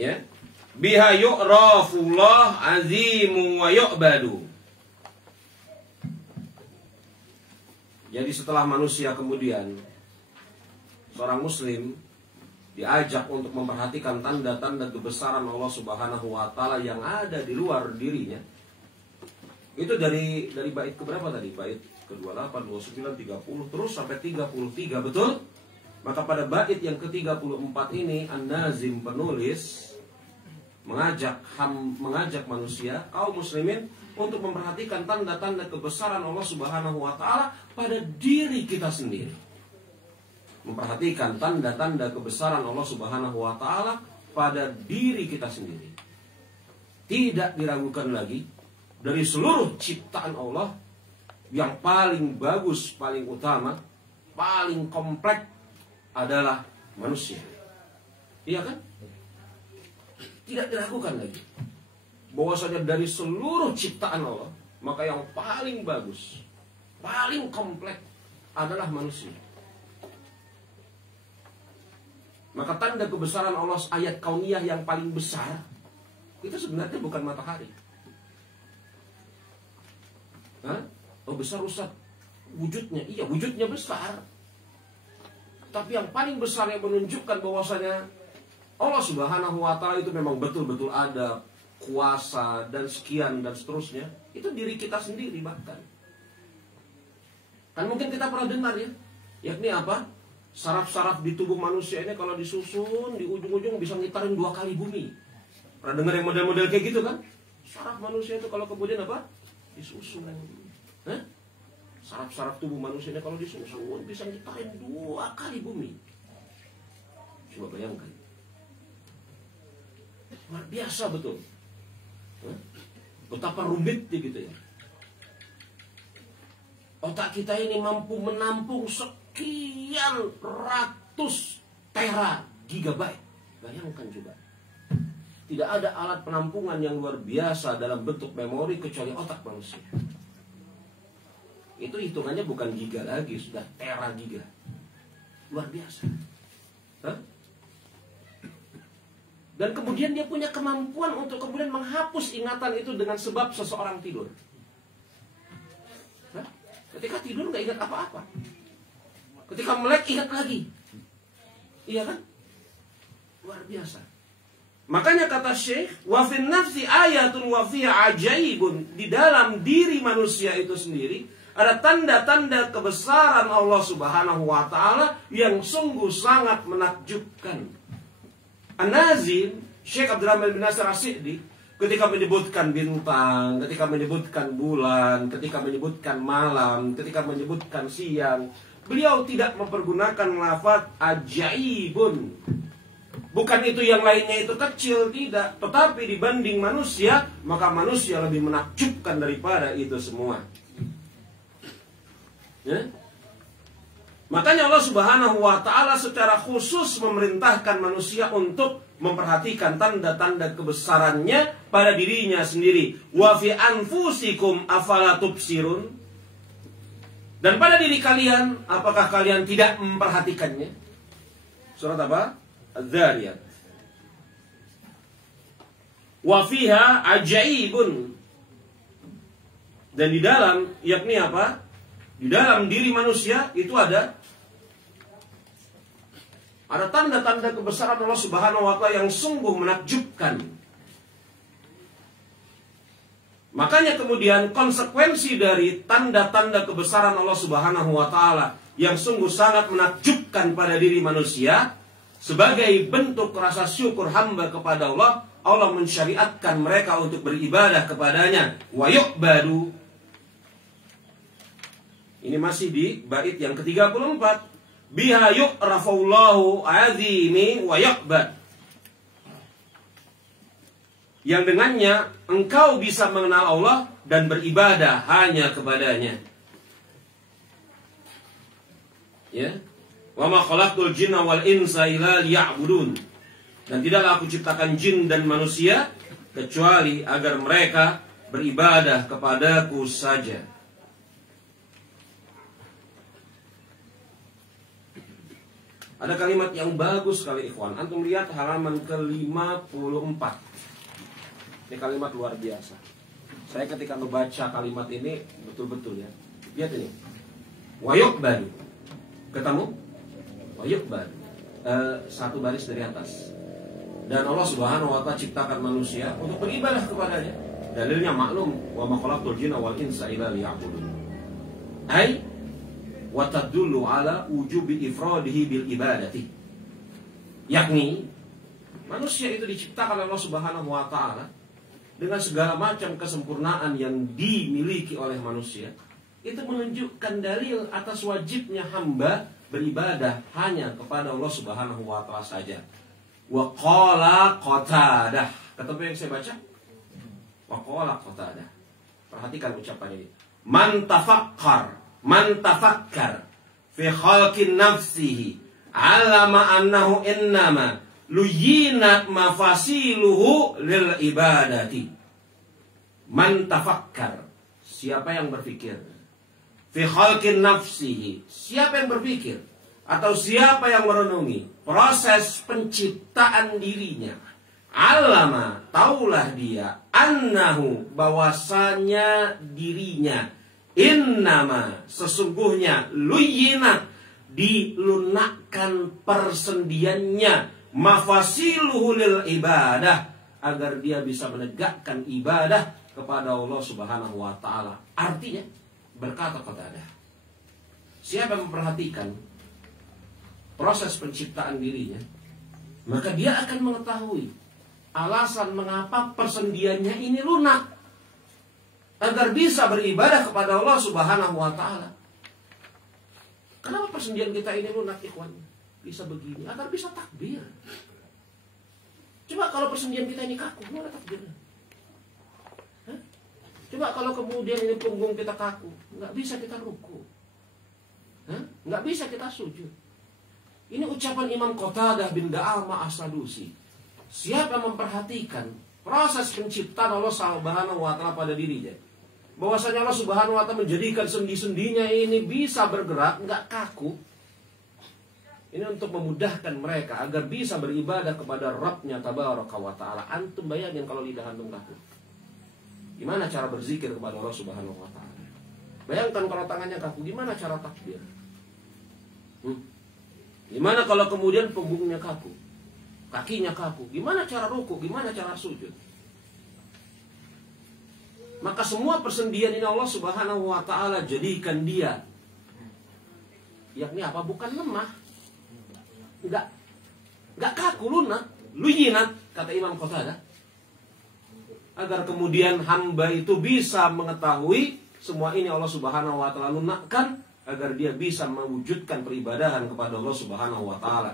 Ya. Biha yu'rafullah azimu wa yu'badu. Jadi setelah manusia kemudian seorang muslim diajak untuk memperhatikan tanda-tanda kebesaran Allah Subhanahu wa taala yang ada di luar dirinya. Itu dari bait keberapa tadi? Bait ke-28, 29, 30 terus sampai 33, betul? Maka pada bait yang ke-34 ini An-Nazim penulis mengajak manusia, kaum muslimin, untuk memperhatikan tanda-tanda kebesaran Allah Subhanahu wa taala pada diri kita sendiri. Memperhatikan tanda-tanda kebesaran Allah Subhanahu wa taala pada diri kita sendiri. Tidak diragukan lagi, dari seluruh ciptaan Allah yang paling bagus, paling utama, paling kompleks adalah manusia. Iya kan? Tidak diragukan lagi bahwasanya dari seluruh ciptaan Allah, maka yang paling bagus, paling kompleks adalah manusia. Maka tanda kebesaran Allah, ayat kauniyah yang paling besar itu sebenarnya bukan matahari. Hah? Oh, besar Ustaz wujudnya. Iya, wujudnya besar. Tapi yang paling besar yang menunjukkan bahwasanya Allah Subhanahu wa taala itu memang betul-betul ada kuasa dan sekian dan seterusnya, itu diri kita sendiri bahkan. Kan mungkin kita pernah dengar ya, yakni apa? Saraf-saraf di tubuh manusia ini kalau disusun di ujung-ujung bisa ngitarin 2 kali bumi. Pernah dengar yang model-model kayak gitu kan? Saraf manusia itu kalau kemudian apa? Disusun. Hah? Saraf-saraf tubuh manusia ini kalau disusun bisa ngitarin 2 kali bumi. Coba bayangkan. Luar biasa betul. Betapa rumitnya gitu ya. Otak kita ini mampu menampung sekian ratus tera gigabyte. Bayangkan juga. Tidak ada alat penampungan yang luar biasa dalam bentuk memori kecuali otak manusia. itu hitungannya bukan giga lagi, sudah tera giga. Luar biasa. Hah? Dan kemudian dia punya kemampuan untuk kemudian menghapus ingatan itu dengan sebab seseorang tidur. Hah? Ketika tidur nggak ingat apa-apa. Ketika melek ingat lagi. Iya kan? Luar biasa. Makanya kata Syekh, wa fin nafsi ayatun wa fiha ajaibun. Di dalam diri manusia itu sendiri ada tanda-tanda kebesaran Allah Subhanahu wa taala yang sungguh sangat menakjubkan. An-Nazim, Syekh Abdurrahman bin Nasir As-Sa'di, ketika menyebutkan bintang, ketika menyebutkan bulan, ketika menyebutkan malam, ketika menyebutkan siang, beliau tidak mempergunakan lafaz ajaibun. Bukan itu yang lainnya itu kecil, tidak. Tetapi dibanding manusia, maka manusia lebih menakjubkan daripada itu semua. Ya? Makanya Allah Subhanahu wa taala secara khusus memerintahkan manusia untuk memperhatikan tanda-tanda kebesarannya pada dirinya sendiri. Wa fi anfusikum afala tubsirun. Dan pada diri kalian, apakah kalian tidak memperhatikannya? Surat apa? Az-Zariyat. Wa fiha ajaibun. Dan di dalam, yakni apa? Di dalam diri manusia itu ada tanda-tanda kebesaran Allah Subhanahu wa taala yang sungguh menakjubkan. Makanya kemudian konsekuensi dari tanda-tanda kebesaran Allah Subhanahu wa taala yang sungguh sangat menakjubkan pada diri manusia, sebagai bentuk rasa syukur hamba kepada Allah, Allah mensyariatkan mereka untuk beribadah kepadanya. Wa yu'badu. Ini masih di bait yang ke-34. Biha yu'rafullahu azimi wa yu'bad. Yang dengannya engkau bisa mengenal Allah dan beribadah hanya kepadanya. Ya. Wa ma khalaqtul jinna wal insa illa liya'budun. Dan tidaklah aku ciptakan jin dan manusia kecuali agar mereka beribadah kepadaku saja. Ada kalimat yang bagus sekali ikhwan. Antum lihat halaman ke-54. Ini kalimat luar biasa. Saya ketika membaca kalimat ini betul-betul ya. Lihat ini. Wa yu'badu. Ketemu? Wa yu'badu. Satu baris dari atas. Dan Allah Subhanahu wa taala ciptakan manusia untuk beribadah kepadanya. Dalilnya maklum, wa ma khalaqtul jinna wal insa illa liya'budun. Ai wa tadullu ala wujubi ifradihi bil ibadati. Yakni manusia itu diciptakan oleh Allah Subhanahu wa taala dengan segala macam kesempurnaan yang dimiliki oleh manusia. Itu menunjukkan dalil atas wajibnya hamba beribadah hanya kepada Allah Subhanahu wa taala saja. Wa qala Qatadah. Ketemu yang saya baca? Wa qala Qatadah. Perhatikan ucapan ini. Man tafakkar fi khalqin nafsihi alama annahu innama luyinat mafasiluhu lil ibadati. Man tafakkar. Siapa yang berpikir? Fi khalqin nafsihi. Siapa yang berpikir? Atau siapa yang merenungi proses penciptaan dirinya. Alama, taulah dia, annahu, bahwasanya dirinya, innama, sesungguhnya, luyinat, dilunakkan persendiannya, mafasiluhu lil ibadah, agar dia bisa menegakkan ibadah kepada Allah Subhanahu wa taala. Artinya, berkata Qatadah, siapa yang memperhatikan proses penciptaan dirinya, maka dia akan mengetahui alasan mengapa persendiannya ini lunak, agar bisa beribadah kepada Allah Subhanahu wa taala. Kenapa persendian kita ini lunak, ikhwan? Bisa begini, agar bisa takbir. Coba kalau persendian kita ini kaku, gimana takbirnya? Coba kalau kemudian ini punggung kita kaku, nggak bisa kita ruku, nggak bisa kita sujud. Ini ucapan Imam Qatadah bin Da'amah As-Sadusi. Siapa memperhatikan proses penciptaan Allah Subhanahu wa taala pada dirinya, bahwasanya Allah Subhanahu wa taala menjadikan sendi-sendinya ini bisa bergerak, nggak kaku. Ini untuk memudahkan mereka agar bisa beribadah kepada Rabb-nya Tabaraka wa taala. Antum bayangin kalau lidah antum kaku. Gimana cara berzikir kepada Allah Subhanahu wa taala? Bayangkan kalau tangannya kaku, gimana cara takbir? Gimana kalau kemudian punggungnya kaku? Kakinya kaku, gimana cara ruku? Gimana cara sujud? Maka semua persendian ini Allah Subhanahu wa taala jadikan dia, yakni apa? Bukan lemah, enggak kaku, lunak, luyinat, kata Imam Qatadah. Agar kemudian hamba itu bisa mengetahui semua ini Allah Subhanahu wa taala lunakkan, agar dia bisa mewujudkan peribadahan kepada Allah Subhanahu wa taala.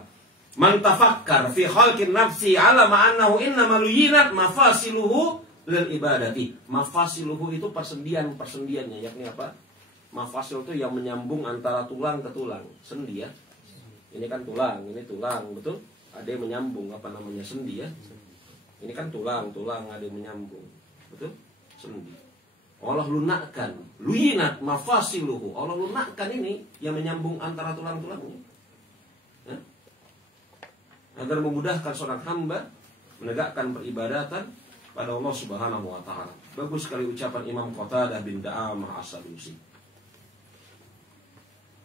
Man tafakkar fi khalqin nafsi ala ma'annahu innama luyinat mafasiluhu lil ibadati. Mafasiluhu itu persendian-persendiannya, yakni apa? Mafasil itu yang menyambung antara tulang ke tulang. Sendi ya. Ini kan tulang, ini tulang, betul? Ada yang menyambung, apa namanya, sendi ya. Ini kan tulang ada yang menyambung. Betul? Sendi. Allah lunakkan, luyinat mafasiluhu. Allah lunakkan ini yang menyambung antara tulang-tulangnya. Ya? Agar memudahkan seorang hamba menegakkan peribadatan pada Allah Subhanahu wa taala. Bagus sekali ucapan Imam Qatadah bin Da'amah As-Sadusi.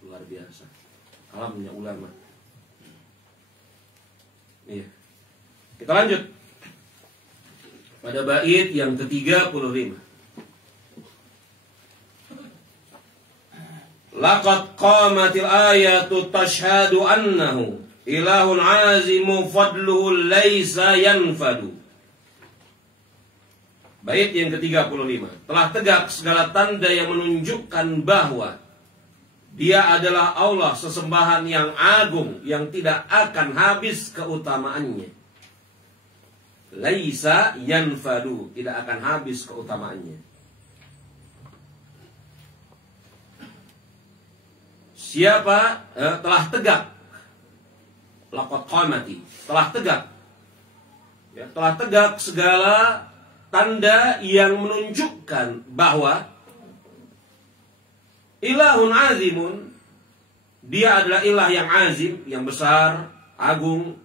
Luar biasa. Alamnya ulama. Iya. Kita lanjut pada bait yang ke-35. Laqad qamatil ayatu tashhadu annahu ilahun azimu fadluhu laisa yanfadu. Bait yang ke-35. Telah tegak segala tanda yang menunjukkan bahwa Dia adalah Allah, sesembahan yang agung, yang tidak akan habis keutamaannya. Laisa yanfadu, tidak akan habis keutamaannya. Siapa telah tegak, laqad qamati, telah tegak, ya, telah tegak segala tanda yang menunjukkan bahwa ilahun azimun, dia adalah ilah yang azim, yang besar, agung.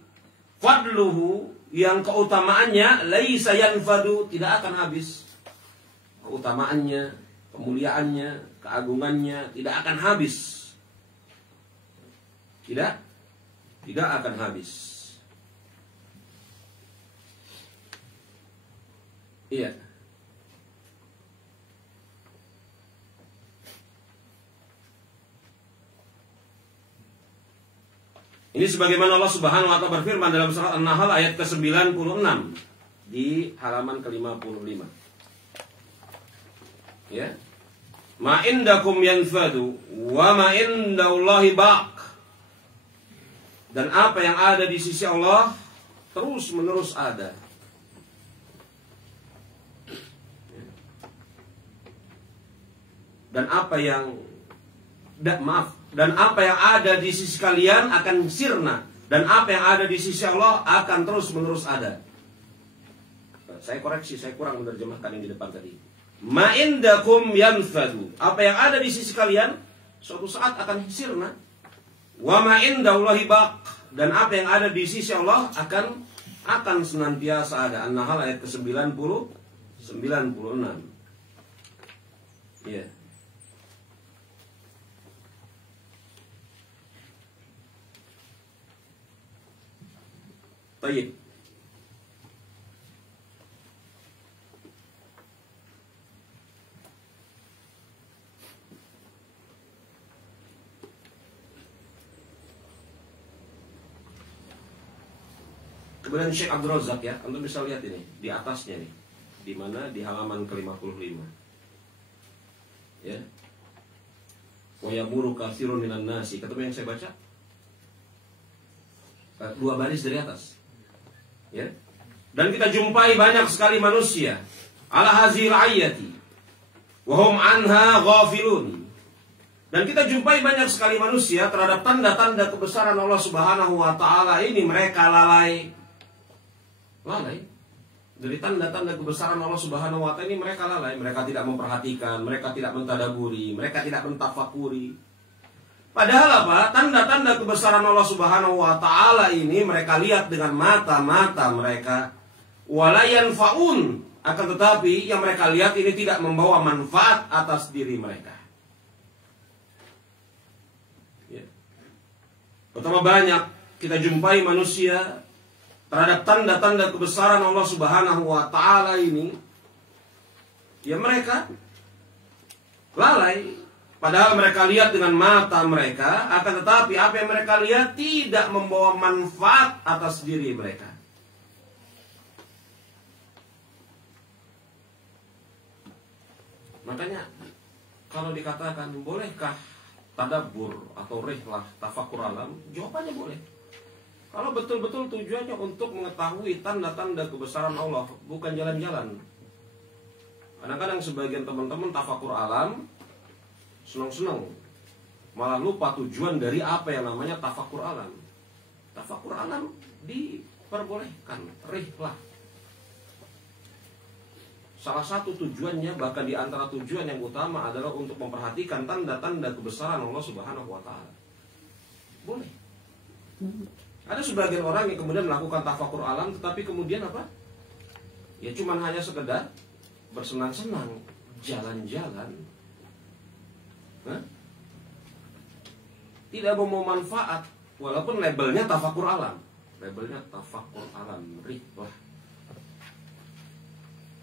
Fadluhu, yang keutamaannya laisa yanfadu, tidak akan habis. Keutamaannya, kemuliaannya, keagungannya tidak akan habis. Tidak akan habis. Iya. Ini sebagaimana Allah Subhanahu wa taala berfirman dalam surat An-Nahl ayat ke-96 di halaman ke-55. Ya. Ma indakum yanfadu wa ma indallahi baq. Dan apa yang ada di sisi Allah terus menerus ada. Dan apa yang dan apa yang ada di sisi kalian akan sirna, dan apa yang ada di sisi Allah akan terus menerus ada. Saya koreksi, saya kurang menerjemahkan yang di depan tadi. Ma indakum yanfadu, apa yang ada di sisi kalian suatu saat akan sirna. Wa ma indallahi baq, dan apa yang ada di sisi Allah akan senantiasa ada. An-Nahl ayat ke-90 96. Iya. Baik. Kemudian Syekh Abdul Razak, ya, Anda bisa lihat ini di atasnya nih, di mana di halaman ke-55. Ya. Wa yamuru katsirun minan nasi. Ketemu yang saya baca? Dua baris dari atas. Ya. Dan kita jumpai banyak sekali manusia ala hazil ayati wa hum anha ghafilun. Dan kita jumpai banyak sekali manusia terhadap tanda-tanda kebesaran Allah Subhanahu wa taala ini mereka lalai. Dari tanda-tanda kebesaran Allah Subhanahu wa Ta'ala ini mereka lalai, mereka tidak memperhatikan, mereka tidak mentadaburi, mereka tidak mentafakuri. Padahal apa? Tanda-tanda kebesaran Allah Subhanahu wa Ta'ala ini mereka lihat dengan mata-mata mereka. Walayan faun, akan tetapi yang mereka lihat ini tidak membawa manfaat atas diri mereka. Ya. Betapa banyak kita jumpai manusia terhadap tanda-tanda kebesaran Allah Subhanahu wa Ta'ala ini, ya mereka lalai. Padahal mereka lihat dengan mata mereka, akan tetapi apa yang mereka lihat tidak membawa manfaat atas diri mereka. Makanya kalau dikatakan bolehkah tadabbur atau rihlah tafakur alam, jawabannya boleh. Kalau betul-betul tujuannya untuk mengetahui tanda-tanda kebesaran Allah, bukan jalan-jalan. Kadang-kadang sebagian teman-teman tafakur alam senang-senang, malah lupa tujuan dari apa yang namanya tafakur alam. Tafakur alam diperbolehkan, rihlah. Salah satu tujuannya, bahkan di antara tujuan yang utama adalah untuk memperhatikan tanda-tanda kebesaran Allah Subhanahu wa Ta'ala. Boleh. Ada sebagian orang yang kemudian melakukan tafakur alam, tetapi kemudian apa? Ya cuman hanya sekedar bersenang-senang, jalan-jalan. Tidak membawa manfaat, walaupun labelnya tafakur alam. Labelnya tafakur alam, rihlah.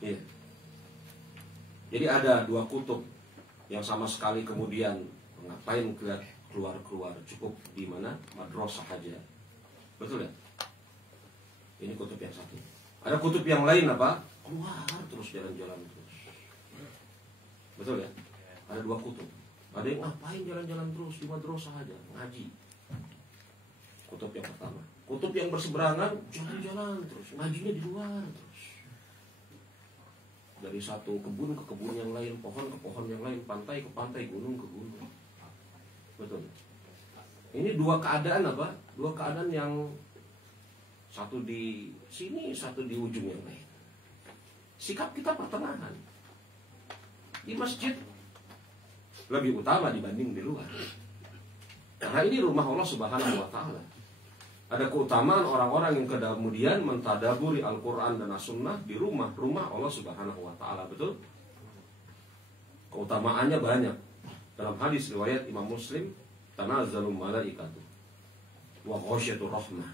Iya. Jadi ada dua kutub yang sama sekali kemudian ngapain keluar-keluar, cukup di mana madrasah saja. Betul ya? Ini kutub yang satu. Ada kutub yang lain apa? Keluar terus, jalan-jalan terus. Betul ya? Ada dua kutub. Ada yang ngapain jalan-jalan terus di madrasah saja, ngaji. Kutub yang pertama. Kutub yang berseberangan, jalan-jalan terus, ngajinya di luar terus. Dari satu kebun ke kebun yang lain, pohon ke pohon yang lain, pantai ke pantai, gunung ke gunung. Betul. Ini dua keadaan apa? Dua keadaan yang satu di sini, satu di ujung yang lain. Sikap kita pertengahan. Di masjid lebih utama dibanding di luar. Karena ini rumah Allah Subhanahu wa Ta'ala. Ada keutamaan orang-orang yang kemudian mentadaburi Al-Quran dan As-Sunnah di rumah-rumah Allah Subhanahu wa Ta'ala. Betul? Keutamaannya banyak. Dalam hadis riwayat Imam Muslim, tanazzalul malaikatu wa ghasyatur rahmah.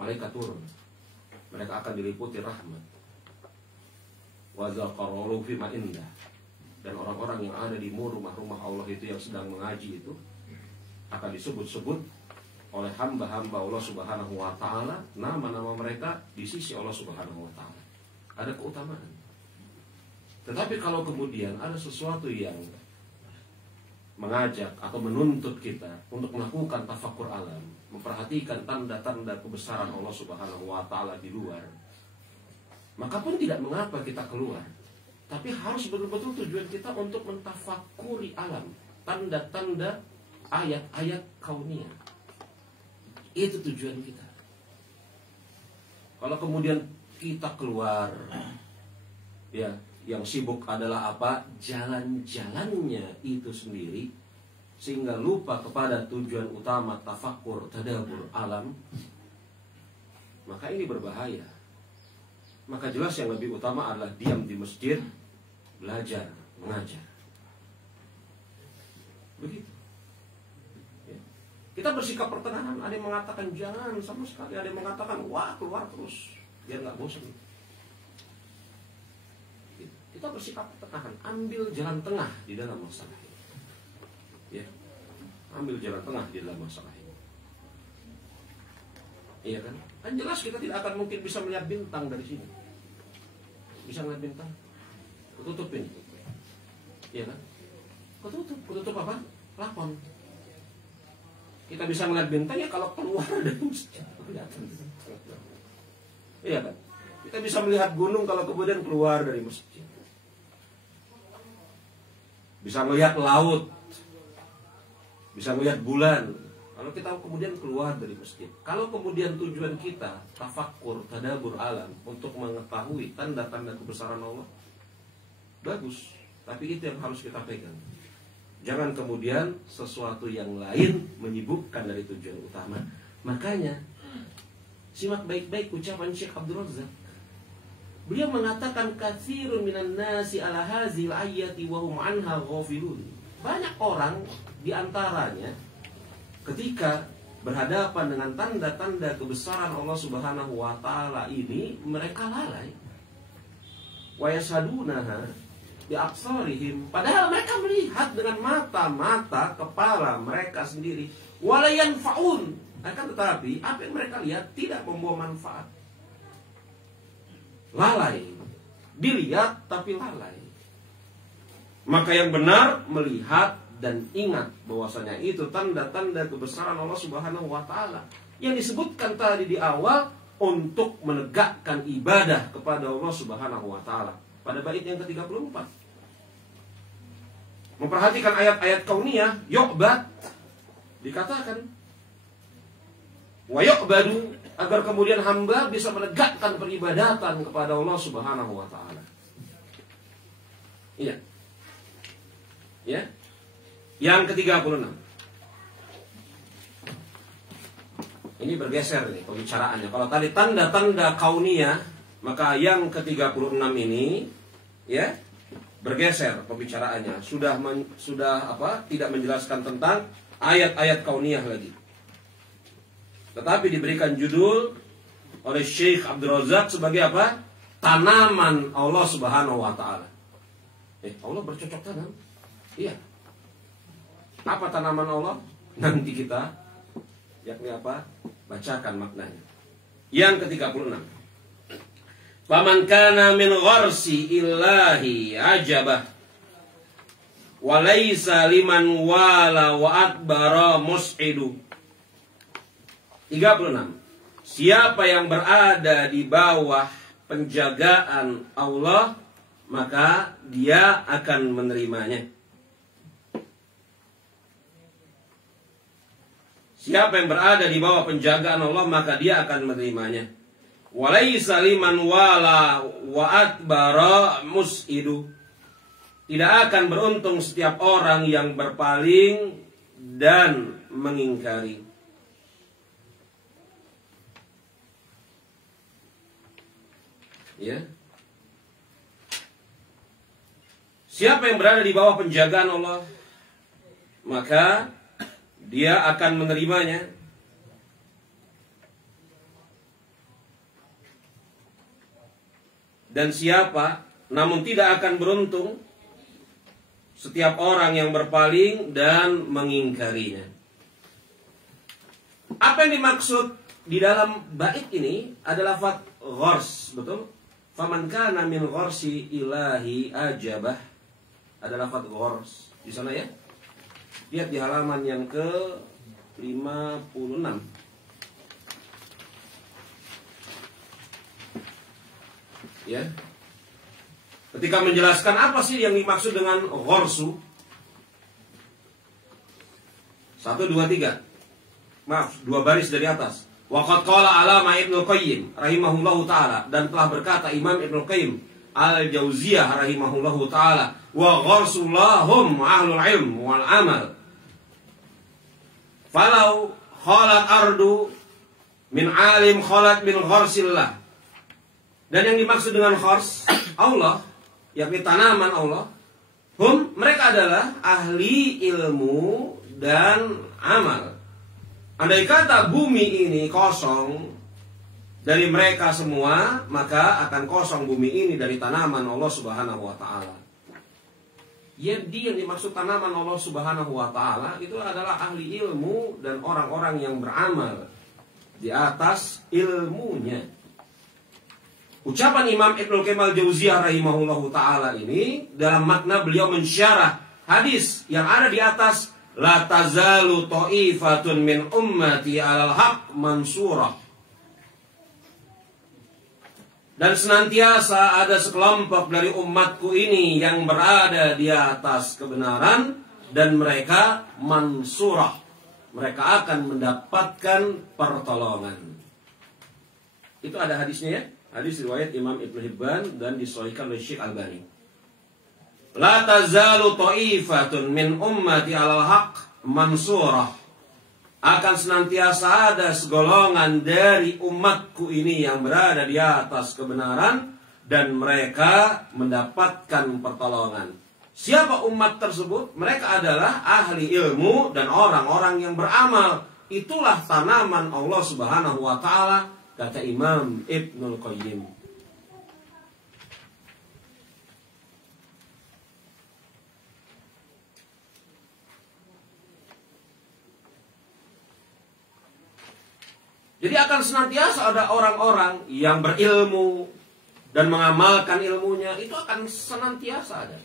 Malaikat turun. Mereka akan diliputi rahmat. Wa zaqarulu fi ma indah. Dan orang-orang yang ada di rumah-rumah Allah itu yang sedang mengaji itu akan disebut-sebut oleh hamba-hamba Allah Subhanahu wa Ta'ala, nama-nama mereka di sisi Allah Subhanahu wa Ta'ala. Ada keutamaan. Tetapi kalau kemudian ada sesuatu yang mengajak atau menuntut kita untuk melakukan tafakur alam, memperhatikan tanda-tanda kebesaran Allah Subhanahu wa Ta'ala di luar, maka pun tidak mengapa kita keluar. Tapi harus betul-betul tujuan kita untuk mentafakuri alam, tanda-tanda ayat-ayat kauniyah. Itu tujuan kita. Kalau kemudian kita keluar, ya, yang sibuk adalah apa? Jalan-jalannya itu sendiri, sehingga lupa kepada tujuan utama tafakur, tadabbur alam, maka ini berbahaya. Maka jelas yang lebih utama adalah diam di masjid, belajar, mengajar. Begitu. Kita bersikap pertengahan. Ada yang mengatakan jangan sama sekali, ada yang mengatakan wah keluar terus biar nggak bosan. Kita bersikap pertengahan, ambil jalan tengah di dalam masalah ini. Ya, ambil jalan tengah di dalam masalah ini. Iya kan? Kan jelas kita tidak akan mungkin bisa melihat bintang dari sini. Bisa melihat bintang? Ketutupin. Iya kan? Ketutup apa? Plafon. Kita bisa melihat bintang ya kalau keluar dari masjid. Iya kan? Kita bisa melihat gunung kalau kemudian keluar dari masjid. Bisa melihat laut. Bisa melihat bulan Kalau kita kemudian keluar dari masjid, kalau kemudian tujuan kita tafakkur, tadabbur alam untuk mengetahui tanda-tanda kebesaran Allah, bagus. Tapi itu yang harus kita pegang. Jangan kemudian sesuatu yang lain menyibukkan dari tujuan utama. Makanya simak baik-baik ucapan Syekh Abdul Razak. Beliau mengatakan katsirun minan nasi ala hazil ayati wa hum anha ghafilun. Banyak orang di antaranya ketika berhadapan dengan tanda-tanda kebesaran Allah Subhanahu wa taala ini mereka lalai. Wa yashadunaha bi absarihim, padahal mereka melihat dengan mata-mata kepala mereka sendiri. Wala yanfa'un, akan tetapi apa yang mereka lihat tidak membawa manfaat. Lalai, dilihat tapi lalai. Maka yang benar melihat dan ingat bahwasanya itu tanda-tanda kebesaran Allah Subhanahu wa taala yang disebutkan tadi di awal untuk menegakkan ibadah kepada Allah Subhanahu wa taala. Pada bait yang ke-34. Memperhatikan ayat-ayat kauniyah, yu'bad dikatakan wa yu'badu, agar kemudian hamba bisa menegakkan peribadatan kepada Allah Subhanahu wa taala. Iya. Ya. Yang ke-36. Ini bergeser nih pembicaraannya. Kalau tadi tanda-tanda kauniyah, maka yang ke-36 ini ya bergeser pembicaraannya. Sudah tidak menjelaskan tentang ayat-ayat kauniyah lagi. Tetapi diberikan judul oleh Syekh Abdul Razak sebagai apa? Tanaman Allah Subhanahu wa taala. Allah bercocok tanam? Iya. Apa tanaman Allah? Nanti kita yakni apa? Bacakan maknanya. Yang ke-36. Faman kana min gharsi illahi ajabah wa laisa liman wala wa adbara mus'idu. 36. Siapa yang berada di bawah penjagaan Allah, maka dia akan menerimanya. Siapa yang berada di bawah penjagaan Allah, maka dia akan menerimanya. Walaisa liman wala wa adbara mus'idu. Tidak akan beruntung setiap orang yang berpaling dan mengingkari. Ya. Siapa yang berada di bawah penjagaan Allah, maka dia akan menerimanya. Dan siapa, namun tidak akan beruntung setiap orang yang berpaling dan mengingkarinya. Apa yang dimaksud di dalam bait ini adalah lafaz ghars, betul? Faman kana min gharsi ilahi ajabah, adalah lafaz ghars di sana ya. Lihat di halaman yang ke-56. Ya. Ketika menjelaskan apa sih yang dimaksud dengan gharsu? 1, 2, 3. Maaf, 2 baris dari atas. Waqad qala Alama Ibnu Qayyim rahimahullahu taala, dan telah berkata Imam Ibnu Qayyim Al-Jauziyah rahimahullahu taala, wa gharsullahum ahlul ilm wal amal. Falau khalat ardu min alim khalat min gharsillah. Dan yang dimaksud dengan ghars Allah, yakni tanaman Allah, mereka adalah ahli ilmu dan amal. Andai kata bumi ini kosong dari mereka semua, maka akan kosong bumi ini dari tanaman Allah Subhanahu wa taala. Jadi yang dimaksud tanaman Allah Subhanahu wa taala itu adalah ahli ilmu dan orang-orang yang beramal di atas ilmunya. Ucapan Imam Ibnu Qayyim Al-Jauziyah rahimahullahu taala ini dalam makna beliau mensyarah hadis yang ada di atas, la tazalu ta'ifatun min ummati 'alal haq mansurah. Dan senantiasa ada sekelompok dari umatku ini yang berada di atas kebenaran dan mereka mansurah, mereka akan mendapatkan pertolongan. Itu ada hadisnya ya. Hadis riwayat Imam Ibnu Hibban dan disahihkan oleh Syekh Albani. La tazalu ta'ifatun min ummati 'alal haqq mansurah. Akan senantiasa ada segolongan dari umatku ini yang berada di atas kebenaran dan mereka mendapatkan pertolongan. Siapa umat tersebut? Mereka adalah ahli ilmu dan orang-orang yang beramal. Itulah tanaman Allah Subhanahu wa taala, kata Imam Ibnul Qayyim. Jadi akan senantiasa ada orang-orang yang berilmu dan mengamalkan ilmunya, itu akan senantiasa ada.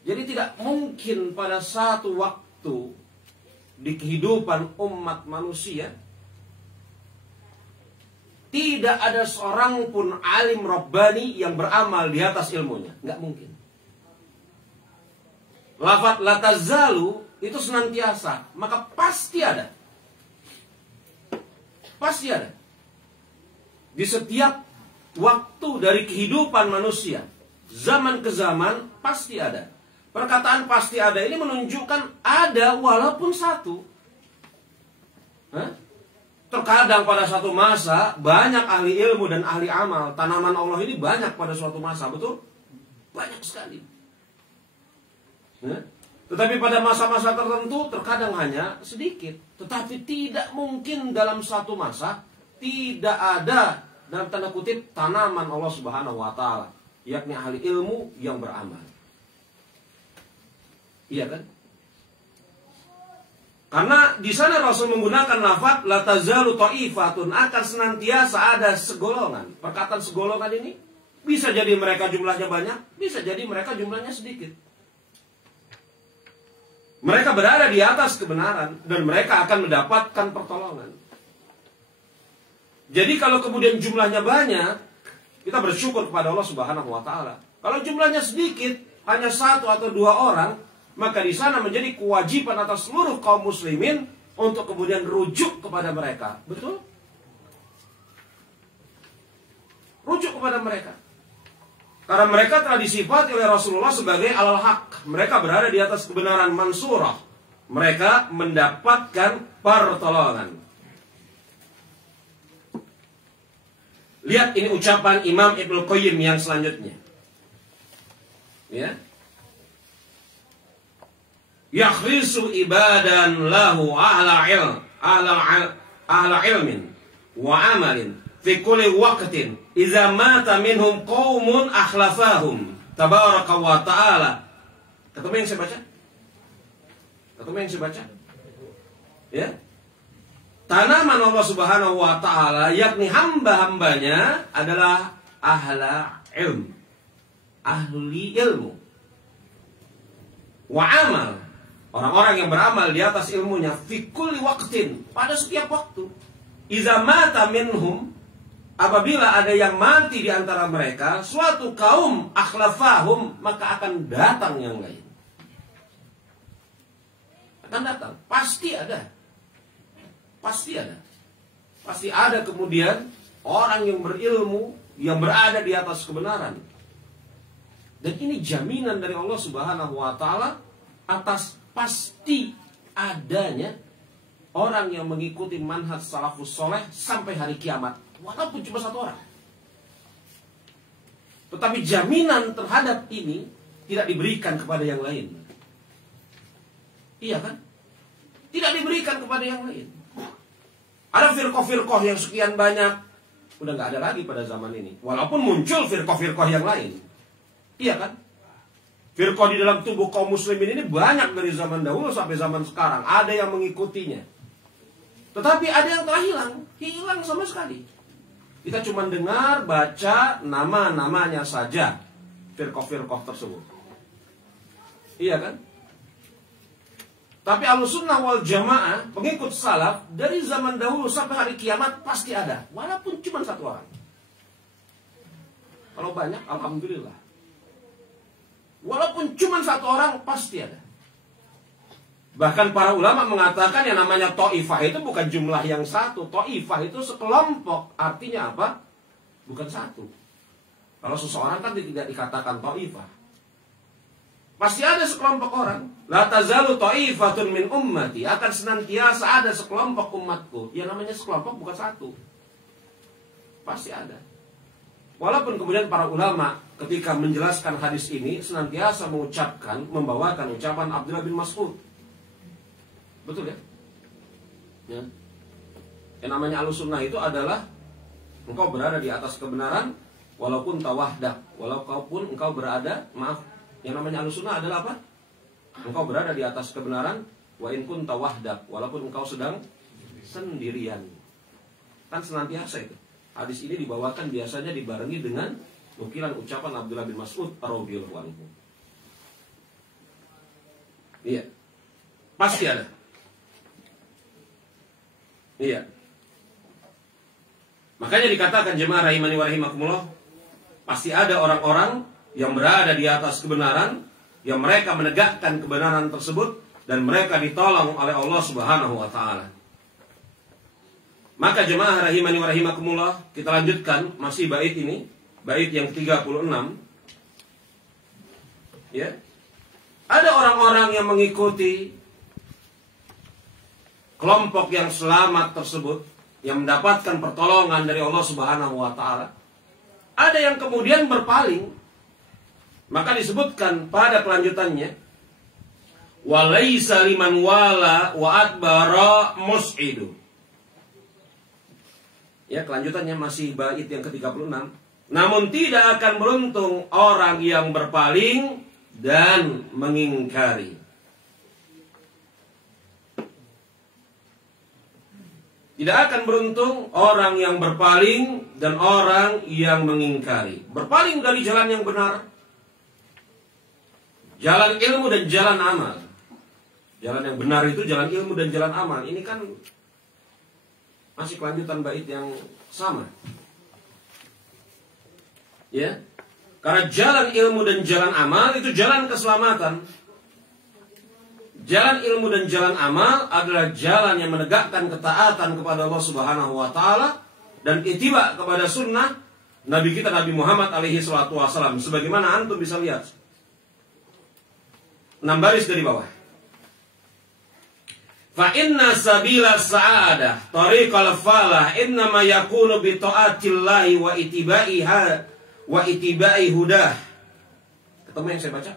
Jadi tidak mungkin pada satu waktu di kehidupan umat manusia tidak ada seorang pun alim Rabbani yang beramal di atas ilmunya. Nggak mungkin. Lafaz la tazalu itu senantiasa, maka pasti ada. Pasti ada. Di setiap waktu dari kehidupan manusia, zaman ke zaman pasti ada. Perkataan pasti ada ini menunjukkan ada walaupun satu. Terkadang pada satu masa banyak ahli ilmu dan ahli amal. Tanaman Allah ini banyak pada suatu masa, betul? Banyak sekali. Tetapi pada masa-masa tertentu terkadang hanya sedikit. Tetapi tidak mungkin dalam satu masa tidak ada, dalam tanda kutip, tanaman Allah Subhanahu wa taala, yakni ahli ilmu yang beramal. Iya kan? Karena di sana Rasul menggunakan lafaz la tazalu ta'ifatun, akan senantiasa ada segolongan. Perkataan segolongan ini bisa jadi mereka jumlahnya banyak, bisa jadi mereka jumlahnya sedikit. Mereka berada di atas kebenaran dan mereka akan mendapatkan pertolongan. Jadi kalau kemudian jumlahnya banyak, kita bersyukur kepada Allah Subhanahu wa taala. Kalau jumlahnya sedikit, hanya satu atau dua orang, maka di sana menjadi kewajiban atas seluruh kaum muslimin untuk kemudian rujuk kepada mereka. Betul? Rujuk kepada mereka. Karena mereka telah disifati oleh Rasulullah sebagai alal haq. Mereka berada di atas kebenaran mansurah. Mereka mendapatkan pertolongan. Lihat ini ucapan Imam Ibnul Qayyim yang selanjutnya. Ya. Yakhrisu ibadan lahu ahla ilmin wa amalin fi kulli waqtin idza mata minhum qaumun akhlafahum tabaraka wa ta'ala. Ketemu yang saya baca? Ketemu yang saya baca? Ya. Tanaman Allah Subhanahu wa taala yakni hamba-hambanya adalah ahla ilm. Ahli ilmu. Wa amal. Orang-orang yang beramal di atas ilmunya fi kulli waqtin, pada setiap waktu. Iza mata minhum, apabila ada yang mati di antara mereka, suatu kaum akhlafahum, maka akan datang yang lain. Akan datang, pasti ada. Pasti ada. Pasti ada kemudian orang yang berilmu yang berada di atas kebenaran. Dan ini jaminan dari Allah Subhanahu wa taala atas pasti adanya orang yang mengikuti manhaj salafus soleh sampai hari kiamat, walaupun cuma satu orang. Tetapi jaminan terhadap ini tidak diberikan kepada yang lain. Iya kan? Tidak diberikan kepada yang lain. Ada firqah-firqah yang sekian banyak, udah nggak ada lagi pada zaman ini. Walaupun muncul firqah-firqah yang lain. Iya kan? Firqah di dalam tubuh kaum muslimin ini banyak dari zaman dahulu sampai zaman sekarang. Ada yang mengikutinya. Tetapi ada yang telah hilang. Hilang sama sekali. Kita cuma dengar, baca nama-namanya saja. Firqah-firqah tersebut. Iya kan? Tapi Ahlussunnah wal Jamaah, pengikut salaf, dari zaman dahulu sampai hari kiamat pasti ada. Walaupun cuma satu orang. Kalau banyak, alhamdulillah. Walaupun cuma satu orang, pasti ada. Bahkan para ulama mengatakan yang namanya ta'ifah itu bukan jumlah yang satu. Ta'ifah itu sekelompok. Artinya apa? Bukan satu. Kalau seseorang kan tidak dikatakan ta'ifah. Pasti ada sekelompok orang. La tazalu ta'ifatun min ummati. Akan senantiasa ada sekelompok umatku. Yang namanya sekelompok bukan satu. Pasti ada. Walaupun kemudian para ulama ketika menjelaskan hadis ini senantiasa mengucapkan, membawakan ucapan Abdullah bin Mas'ud. Betul ya? Ya. Yang namanya Ahlussunnah itu adalah engkau berada di atas kebenaran walaupun tawahdak. Walaupun engkau berada, yang namanya Ahlussunnah adalah apa? Engkau berada di atas kebenaran wa in kunta wahdak, walaupun engkau sedang sendirian. Kan senantiasa itu. Hadis ini dibawakan biasanya dibarengi dengan nukilan ucapan Abdullah bin Mas'ud radhiyallahu anhu. Iya. Pasti ada. Iya. Makanya dikatakan jemaah rahimani wa rahimakumullah, pasti ada orang-orang yang berada di atas kebenaran, yang mereka menegakkan kebenaran tersebut dan mereka ditolong oleh Allah Subhanahu wa taala. Maka jemaah rahimani wa rahimakumullah, kita lanjutkan masih bait ini, bait yang 36. Ya. Ada orang-orang yang mengikuti kelompok yang selamat tersebut, yang mendapatkan pertolongan dari Allah Subhanahu wa taala. Ada yang kemudian berpaling. Maka disebutkan pada kelanjutannya, walaisa liman wala wa adbara mus'idu. Ya, kelanjutannya masih bait yang ke-36. Namun tidak akan beruntung orang yang berpaling dan mengingkari. Tidak akan beruntung orang yang berpaling dan orang yang mengingkari. Berpaling dari jalan yang benar, jalan ilmu dan jalan amal. Jalan yang benar itu jalan ilmu dan jalan amal. Ini kan masih kelanjutan bait yang sama. Ya. Karena jalan ilmu dan jalan amal itu jalan keselamatan. Jalan ilmu dan jalan amal adalah jalan yang menegakkan ketaatan kepada Allah Subhanahu wa taala dan ittiba kepada sunnah Nabi kita Nabi Muhammad alaihi salatu wasallam. Sebagaimana antum bisa lihat 6 baris dari bawah. Fa inna sabila sa'adah tariqal falah innama yakunu bi ta'atillahi wa itibai hudah. Ketemu yang saya baca?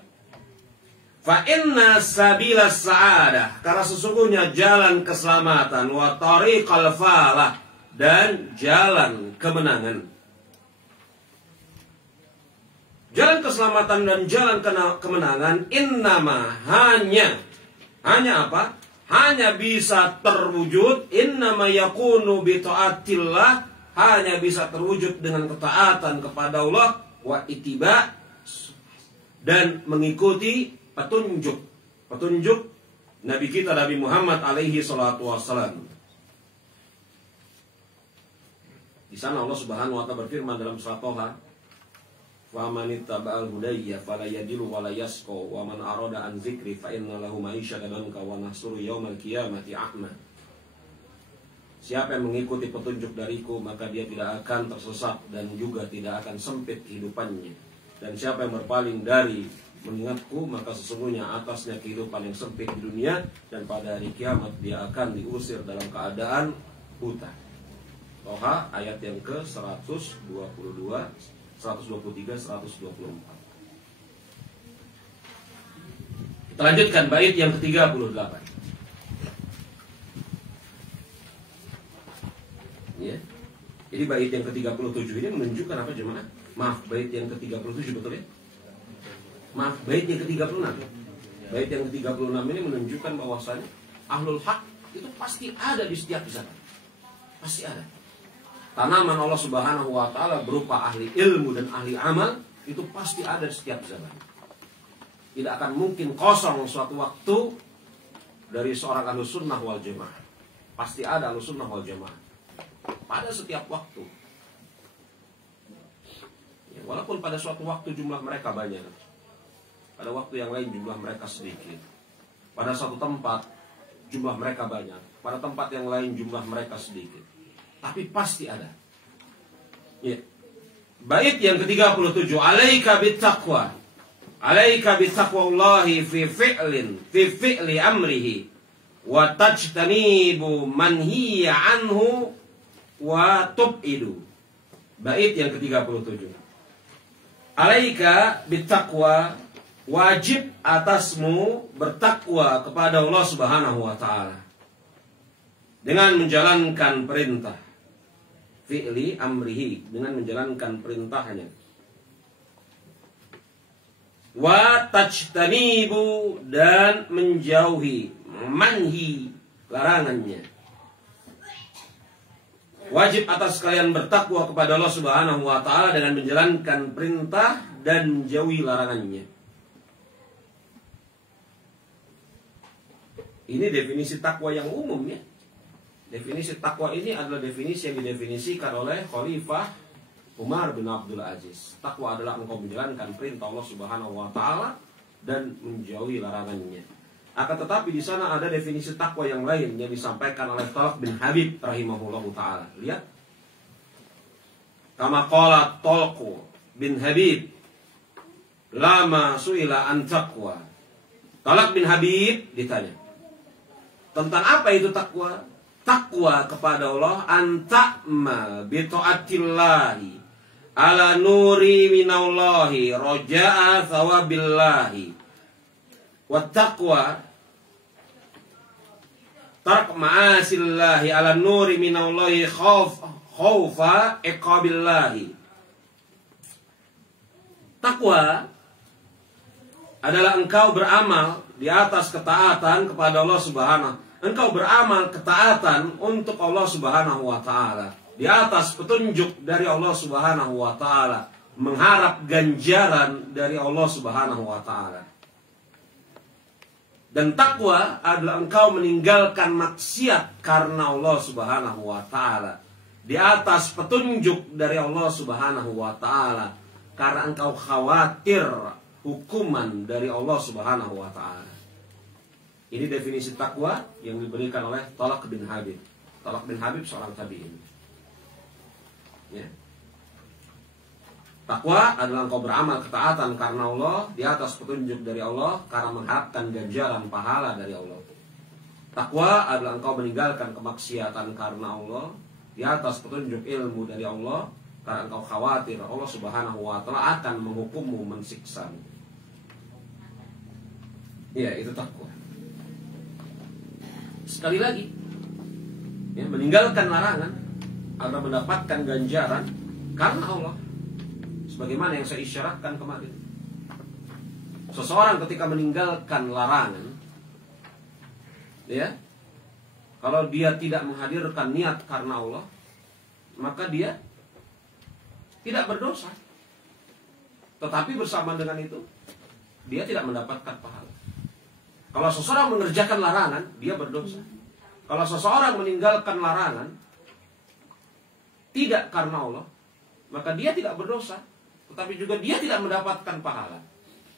Fa inna sabila sa'adah, karena sesungguhnya jalan keselamatan, wa tariqal falah, dan jalan kemenangan. Jalan keselamatan dan jalan kemenangan innama hanya apa? Hanya bisa terwujud innama yakunu bi taatillah, hanya bisa terwujud dengan ketaatan kepada Allah, wa ittiba, dan mengikuti petunjuk Nabi kita Nabi Muhammad alaihi salatu wassalam. Di sana Allah Subhanahu wa taala berfirman dalam surat Thaha, wa man ittaba'al hudayya fala yadilu wa la yasqa wa man arada an dzikri fa inna lahu ma'isyatan danka wa nahsuru yaumal qiyamati a'ma. Siapa yang mengikuti petunjuk dariku maka dia tidak akan tersesat dan juga tidak akan sempit kehidupannya. Dan siapa yang berpaling dari mengingatku maka sesungguhnya atasnya kehidupan yang sempit di dunia dan pada hari kiamat dia akan diusir dalam keadaan buta. Toha ayat yang ke 122, 123, 124. Kita lanjutkan bait yang ke-38. Ya. Jadi bait yang ke-37 ini menunjukkan apa jemaah? Maaf, bait yang ke-37 betul ya? Maaf, bait yang ke-36. Bait yang ke-36 ini menunjukkan bahwasanya ahlul haq itu pasti ada di setiap zaman. Pasti ada. Tanaman Allah Subhanahu wa taala berupa ahli ilmu dan ahli amal itu pasti ada di setiap zaman. Tidak akan mungkin kosong suatu waktu dari seorang Ahlussunnah wal Jamaah. Pasti ada Ahlussunnah wal Jamaah pada setiap waktu. Ya, walaupun pada suatu waktu jumlah mereka banyak, pada waktu yang lain jumlah mereka sedikit. Pada satu tempat jumlah mereka banyak, pada tempat yang lain jumlah mereka sedikit. Tapi pasti ada. Ya. Bait yang ke-37, alaika bittaqwa. Alaika bittaqwallahi fi fi'li amrihi wa tajtanibu manhiya anhu wa tub'idu. Bait yang ke-37. Alaika bittaqwa, wajib atasmu bertakwa kepada Allah Subhanahu wa taala dengan menjalankan perintah. Fi'li amrihi, dengan menjalankan perintahnya. Wa tajtanibu, dan menjauhi manhi, larangannya. Wajib atas kalian bertakwa kepada Allah Subhanahu wa taala dengan menjalankan perintah dan menjauhi larangannya. Ini definisi takwa yang umum ya. Definisi takwa ini adalah definisi yang didefinisikan oleh Khalifah Umar bin Abdul Aziz. Takwa adalah engkau menjalankan perintah Allah Subhanahu wa taala dan menjauhi larangannya. Akan tetapi di sana ada definisi takwa yang lain yang disampaikan oleh Talq bin Habib rahimahullahu taala. Lihat. Kama qala Talq bin Habib lama suila an taqwa. Talq bin Habib ditanya tentang apa itu takwa? Takwa kepada Allah anta'mal bi ta'atillahi ala nuri minallahi roja'a thawabillahi. Wa taqwa tark ma'asillahi ala nuri minallahi khawfa iqabillahi. Takwa adalah engkau beramal di atas ketaatan kepada Allah Subhanahu. Engkau beramal ketaatan untuk Allah Subhanahu wa taala di atas petunjuk dari Allah Subhanahu wa taala, mengharap ganjaran dari Allah Subhanahu wa taala. Dan takwa adalah engkau meninggalkan maksiat karena Allah Subhanahu wa taala di atas petunjuk dari Allah Subhanahu wa taala, karena engkau khawatir hukuman dari Allah Subhanahu wa taala. Ini definisi takwa yang diberikan oleh Talq bin Habib. Talq bin Habib seorang tabi'in. Ya. Takwa adalah engkau beramal ketaatan karena Allah di atas petunjuk dari Allah, karena mengharapkan ganjaran pahala dari Allah. Takwa adalah engkau meninggalkan kemaksiatan karena Allah di atas petunjuk ilmu dari Allah, karena engkau khawatir Allah Subhanahu wa taala akan menghukummu, mensiksamu. Ya, itu takwa. Sekali lagi, ya, meninggalkan larangan agar mendapatkan ganjaran karena Allah. Sebagaimana yang saya isyaratkan kemarin, seseorang ketika meninggalkan larangan, ya, kalau dia tidak menghadirkan niat karena Allah, maka dia tidak berdosa. Tetapi bersama dengan itu, dia tidak mendapatkan pahala. Kalau seseorang mengerjakan larangan, dia berdosa. Kalau seseorang meninggalkan larangan tidak karena Allah, maka dia tidak berdosa, tetapi juga dia tidak mendapatkan pahala.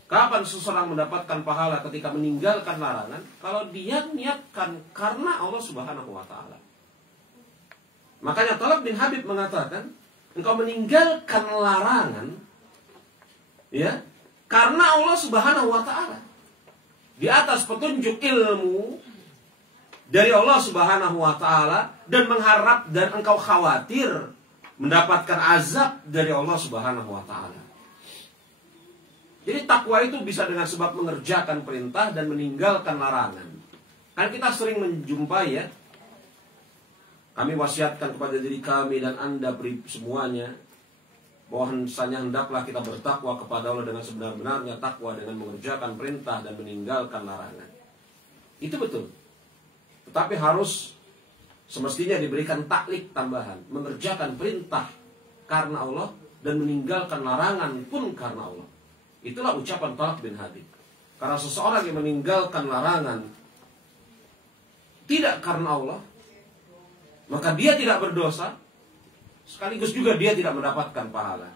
Kapan seseorang mendapatkan pahala ketika meninggalkan larangan? Kalau dia niatkan karena Allah Subhanahu wa taala. Makanya Talq bin Habib mengatakan, engkau meninggalkan larangan ya, karena Allah Subhanahu wa taala. Di atas petunjuk ilmu dari Allah Subhanahu wa taala, dan mengharap dan engkau khawatir mendapatkan azab dari Allah Subhanahu wa taala. Jadi takwa itu bisa dengan sebab mengerjakan perintah dan meninggalkan larangan. Kan kita sering menjumpai ya, kami wasiatkan kepada diri kami dan Anda semuanya, bahwasanya hendaklah kita bertakwa kepada Allah dengan sebenar-benarnya takwa, dengan mengerjakan perintah dan meninggalkan larangan. Itu betul. Tetapi harus semestinya diberikan taklik tambahan, mengerjakan perintah karena Allah dan meninggalkan larangan pun karena Allah. Itulah ucapan Talq bin Habib. Karena seseorang yang meninggalkan larangan tidak karena Allah, maka dia tidak berdosa, sekaligus juga dia tidak mendapatkan pahala.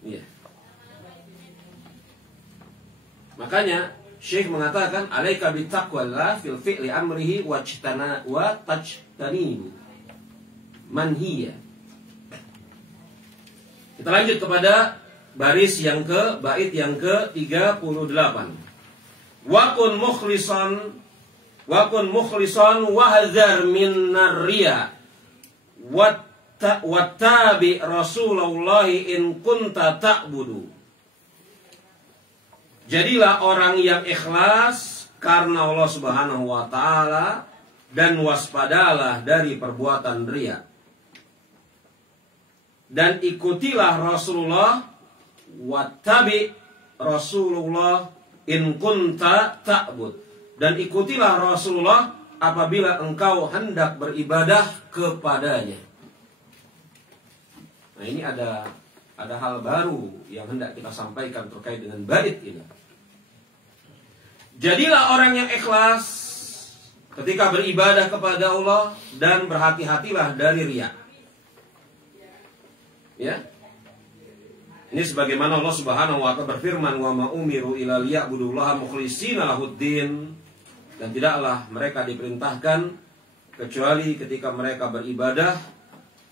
Iya. Makanya Syekh mengatakan alaika bittaqwallah fil fi'li amrihi wa tajtanibu manhiya. Kita lanjut kepada baris yang bait yang ke-38. Wa kun mukhlisan wa hadzar minar riya wattabi Rasulullah in kunta ta'budu. Jadilah orang yang ikhlas karena Allah Subhanahu wa taala dan waspadalah dari perbuatan riya. Dan ikutilah Rasulullah, wattabi Rasulullah in kunta ta'bud. Dan ikutilah Rasulullah apabila engkau hendak beribadah kepadanya. Nah, ini ada hal baru yang hendak kita sampaikan terkait dengan bait ini. Jadilah orang yang ikhlas ketika beribadah kepada Allah dan berhati-hatilah dari riya. Ya. Ini sebagaimana Allah Subhanahu wa taala berfirman, "Wa ma umiru illa liya'budullaha mukhlishina lahuddin." Dan tidaklah mereka diperintahkan kecuali ketika mereka beribadah,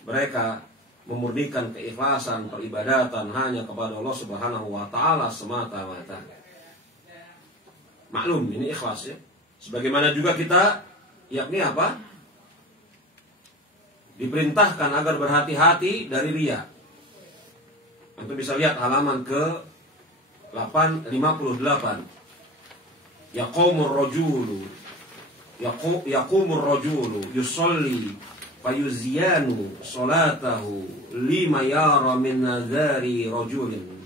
mereka memurnikan keikhlasan peribadatan hanya kepada Allah Subhanahu wa taala semata-mata. Maklum ini ikhlas ya. Sebagaimana juga kita yakni apa? Diperintahkan agar berhati-hati dari riya. Antum bisa lihat halaman ke 58. Yaqumur rajulu yusolli fayuziyanu salatahu lima yara min nazari rajulin.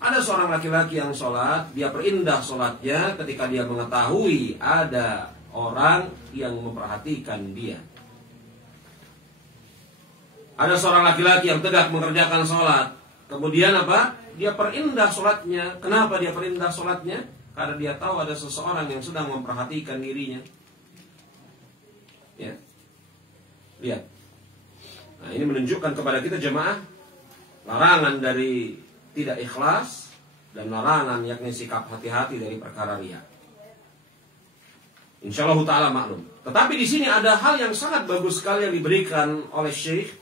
Ada seorang laki-laki yang sholat, dia perindah sholatnya ketika dia mengetahui ada orang yang memperhatikan dia. Ada seorang laki-laki yang tegak mengerjakan sholat, kemudian apa? Dia perindah sholatnya. Kenapa dia perindah sholatnya? Karena dia tahu ada seseorang yang sedang memperhatikan dirinya. Ya, lihat. Nah, ini menunjukkan kepada kita jemaah larangan dari tidak ikhlas dan larangan yakni sikap hati-hati dari perkara riya. Insyaallah taala maklum. Tetapi di sini ada hal yang sangat bagus sekali yang diberikan oleh Syekh.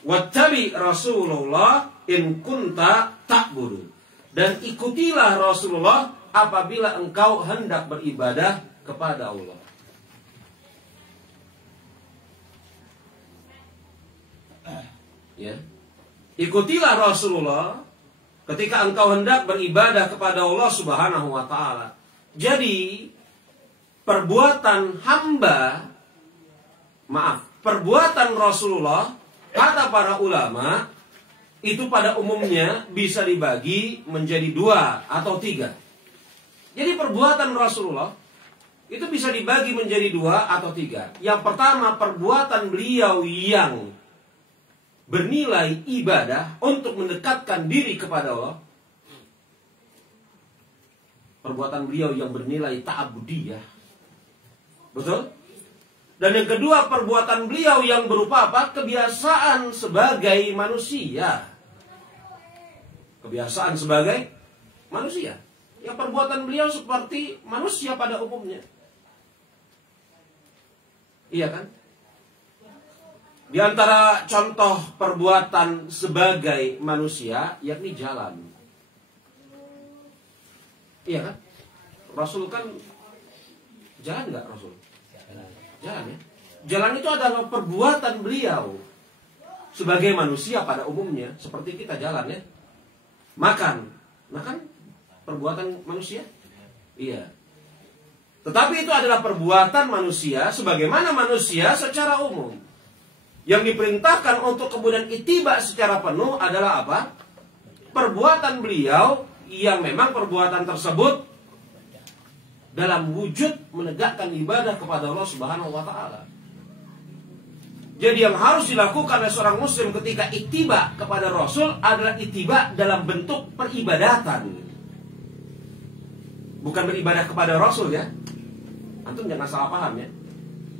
Wattabi Rasulullah in kunta ta'budu. Dan ikutilah Rasulullah apabila engkau hendak beribadah kepada Allah. Ya. Ikutilah Rasulullah ketika engkau hendak beribadah kepada Allah Subhanahu wa taala. Jadi perbuatan perbuatan Rasulullah kata para ulama itu pada umumnya bisa dibagi menjadi 2 atau 3. Jadi perbuatan Rasulullah itu bisa dibagi menjadi 2 atau 3. Yang pertama, perbuatan beliau yang bernilai ibadah untuk mendekatkan diri kepada Allah. Perbuatan beliau yang bernilai ta'abudiyah. Betul? Dan yang kedua, perbuatan beliau yang berupa apa? Kebiasaan sebagai manusia. Kebiasaan sebagai manusia. Yang perbuatan beliau seperti manusia pada umumnya. Iya kan? Di antara contoh perbuatan sebagai manusia yakni jalan. Iya kan? Rasul kan jalan nggak Rasul? Jalan ya. Jalan itu adalah perbuatan beliau sebagai manusia pada umumnya, seperti kita jalan ya. Makan perbuatan manusia? Iya. Tetapi itu adalah perbuatan manusia sebagaimana manusia secara umum. Yang diperintahkan untuk kemudian ittiba secara penuh adalah apa? Perbuatan beliau yang memang perbuatan tersebut dalam wujud menegakkan ibadah kepada Allah Subhanahu wa taala. Jadi yang harus dilakukan oleh seorang muslim ketika ittiba kepada Rasul adalah ittiba dalam bentuk peribadatan. Bukan beribadah kepada Rasul ya. Antum jangan salah paham ya.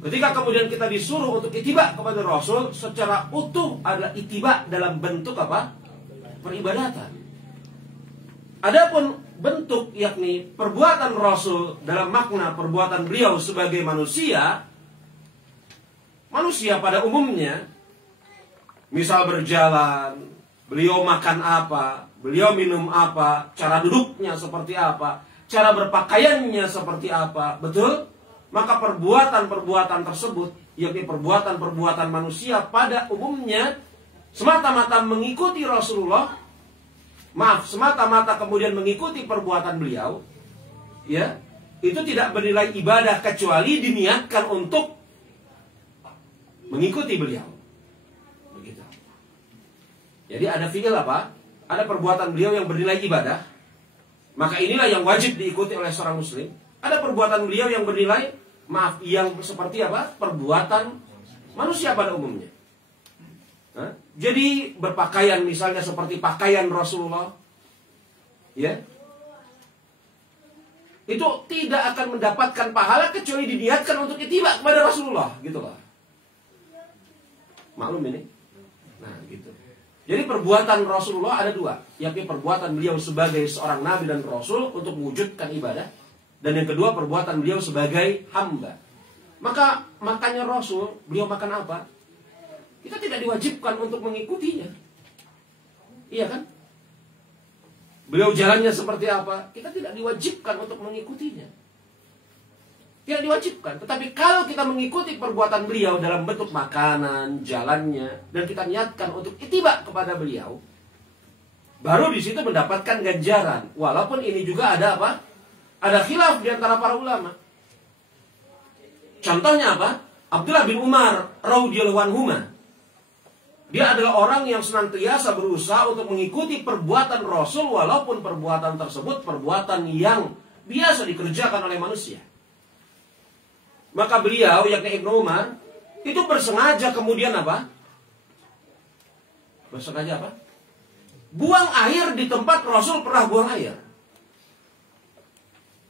Ketika kemudian kita disuruh untuk ittiba kepada Rasul secara utuh adalah ittiba dalam bentuk apa? Peribadatan. Adapun bentuk, yakni perbuatan Rasul dalam makna perbuatan beliau sebagai manusia pada umumnya, misal berjalan, beliau makan apa, beliau minum apa, cara duduknya seperti apa, cara berpakaiannya seperti apa, betul? Maka perbuatan-perbuatan tersebut, yakni perbuatan-perbuatan manusia pada umumnya, semata-mata mengikuti Rasulullah, semata-mata kemudian mengikuti perbuatan beliau, ya, itu tidak bernilai ibadah kecuali diniatkan untuk mengikuti beliau. Begitu. Jadi ada fi'il apa? Ada perbuatan beliau yang bernilai ibadah, maka inilah yang wajib diikuti oleh seorang muslim. Ada perbuatan beliau yang bernilai, yang seperti apa? Perbuatan manusia pada umumnya. Jadi berpakaian misalnya seperti pakaian Rasulullah, ya, itu tidak akan mendapatkan pahala kecuali diniatkan untuk ittiba kepada Rasulullah, gitu loh. Maklum ini? Nah, gitu. Jadi perbuatan Rasulullah ada dua, yakni perbuatan beliau sebagai seorang nabi dan rasul untuk mewujudkan ibadah, dan yang kedua perbuatan beliau sebagai hamba. Maka makannya Rasul, beliau makan apa? Kita tidak diwajibkan untuk mengikutinya. Iya kan? Beliau jalannya seperti apa? Kita tidak diwajibkan untuk mengikutinya. Tidak diwajibkan. Tetapi kalau kita mengikuti perbuatan beliau dalam bentuk makanan, jalannya, dan kita niatkan untuk ittiba kepada beliau, baru di situ mendapatkan ganjaran. Walaupun ini juga ada apa? Ada khilaf di antara para ulama. Contohnya apa? Abdullah bin Umar radhiyallahu anhuma. Dia adalah orang yang senantiasa berusaha untuk mengikuti perbuatan Rasul, walaupun perbuatan tersebut perbuatan yang biasa dikerjakan oleh manusia. Maka beliau, yakni Ibnu Umar, itu bersengaja kemudian apa? Bersengaja apa? Buang air di tempat Rasul pernah buang air.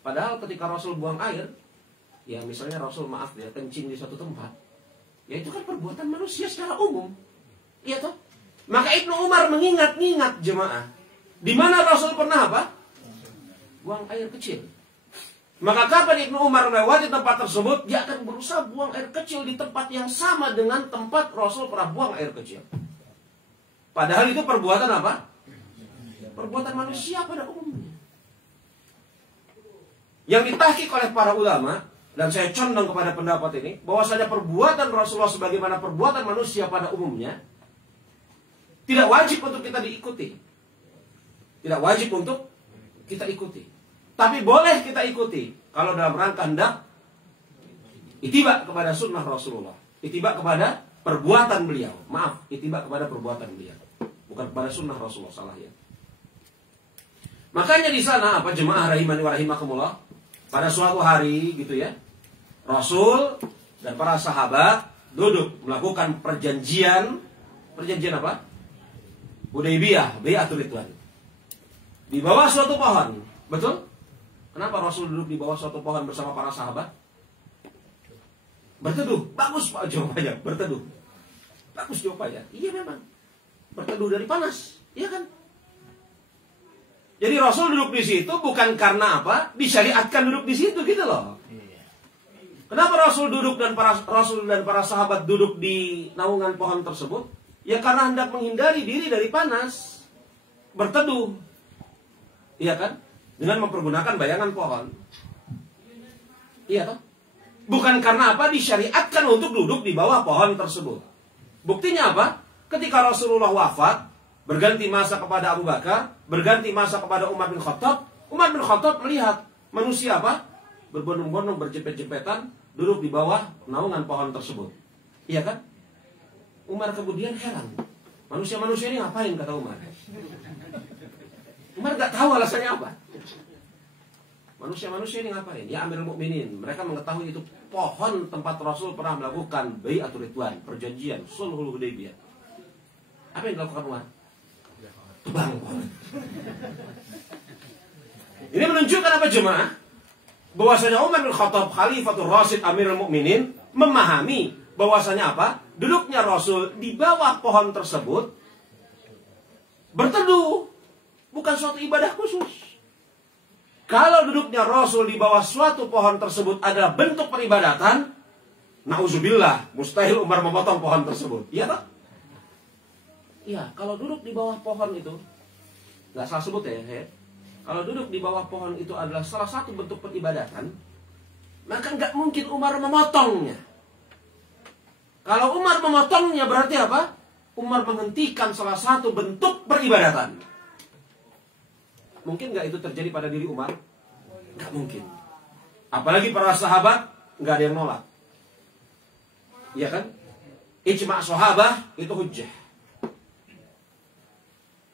Padahal ketika Rasul buang air, ya misalnya Rasul kencing di suatu tempat, ya itu kan perbuatan manusia secara umum. Iya toh? Maka Ibnu Umar mengingat-ingat jemaah, di mana Rasul pernah apa? Buang air kecil. Maka kapan Ibnu Umar melewati tempat tersebut, dia akan berusaha buang air kecil di tempat yang sama dengan tempat Rasul pernah buang air kecil. Padahal itu perbuatan apa? Perbuatan manusia pada umumnya. Yang ditahqiq oleh para ulama, dan saya condong kepada pendapat ini, bahwasanya perbuatan Rasulullah sebagaimana perbuatan manusia pada umumnya, tidak wajib untuk kita diikuti. Tidak wajib untuk kita ikuti. Tapi boleh kita ikuti kalau dalam rangka hendak ittiba kepada sunnah Rasulullah, ittiba kepada perbuatan beliau. Maaf, ittiba kepada perbuatan beliau, bukan kepada sunnah Rasulullah, salah ya. Makanya di sana apa, jemaah rahimani wa rahimakumullah, pada suatu hari gitu ya, Rasul dan para sahabat duduk melakukan perjanjian apa? Hudaybiyah, Bai'atul Ridwan. Di bawah suatu pohon, betul? Kenapa Rasul duduk di bawah suatu pohon bersama para sahabat? Berteduh. Bagus Pak jawabannya, berteduh. Bagus jawabannya. Iya memang. Berteduh dari panas, iya kan? Jadi Rasul duduk di situ bukan karena apa? Disyariatkan duduk di situ gitu loh. Kenapa Rasul duduk dan para sahabat duduk di naungan pohon tersebut? Ya karena hendak menghindari diri dari panas. Berteduh. Iya kan? Dengan mempergunakan bayangan pohon. Iya toh? Bukan karena apa? Disyariatkan untuk duduk di bawah pohon tersebut. Buktinya apa? Ketika Rasulullah wafat, berganti masa kepada Abu Bakar, berganti masa kepada Umar bin Khattab. Umar bin Khattab melihat manusia apa? Berbondong-bondong, berjepet-jepetan, duduk di bawah naungan pohon tersebut. Iya kan? Umar kemudian heran. Manusia-manusia ini ngapain, kata Umar. Umar gak tahu alasannya apa. Manusia-manusia ini ngapain? Ya Amirul Mukminin, mereka mengetahui itu pohon tempat Rasul pernah melakukan Bai'atul Ridwan, perjanjian, Sulhul Hudaybiyah. Apa yang dilakukan Umar? Tebang pohon. Ini menunjukkan apa jemaah? Bahwasanya Umar bin Khattab, Khalifatul Rasyid Amirul Mukminin, memahami bahwasanya apa? Duduknya Rasul di bawah pohon tersebut berteduh, bukan suatu ibadah khusus. Kalau duduknya Rasul di bawah suatu pohon tersebut adalah bentuk peribadatan, na'udzubillah, mustahil Umar memotong pohon tersebut. Iya tak? Iya, kalau duduk di bawah pohon itu, nggak salah sebut ya. Kalau duduk di bawah pohon itu adalah salah satu bentuk peribadatan, maka nggak mungkin Umar memotongnya. Kalau Umar memotongnya berarti apa? Umar menghentikan salah satu bentuk peribadatan. Mungkin nggak itu terjadi pada diri Umar? Nggak mungkin. Apalagi para sahabat, nggak ada yang nolak. Iya kan? Ijma' sahabah itu hujjah.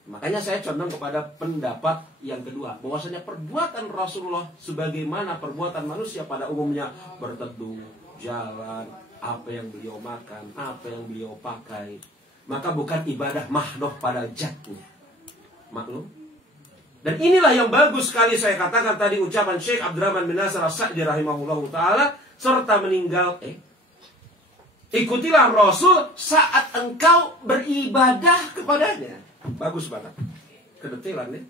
Makanya saya condong kepada pendapat yang kedua, bahwasanya perbuatan Rasulullah sebagaimana perbuatan manusia pada umumnya, berteduh, jalan, apa yang beliau makan, apa yang beliau pakai, maka bukan ibadah mahdoh pada zatnya. Maklum? Dan inilah yang bagus sekali saya katakan tadi ucapan Syekh Abdurrahman bin Nasir As-Sa'di rahimahullahu taala, serta meninggal ikutilah Rasul saat engkau beribadah kepadanya. Bagus banget. Kedetilan nih.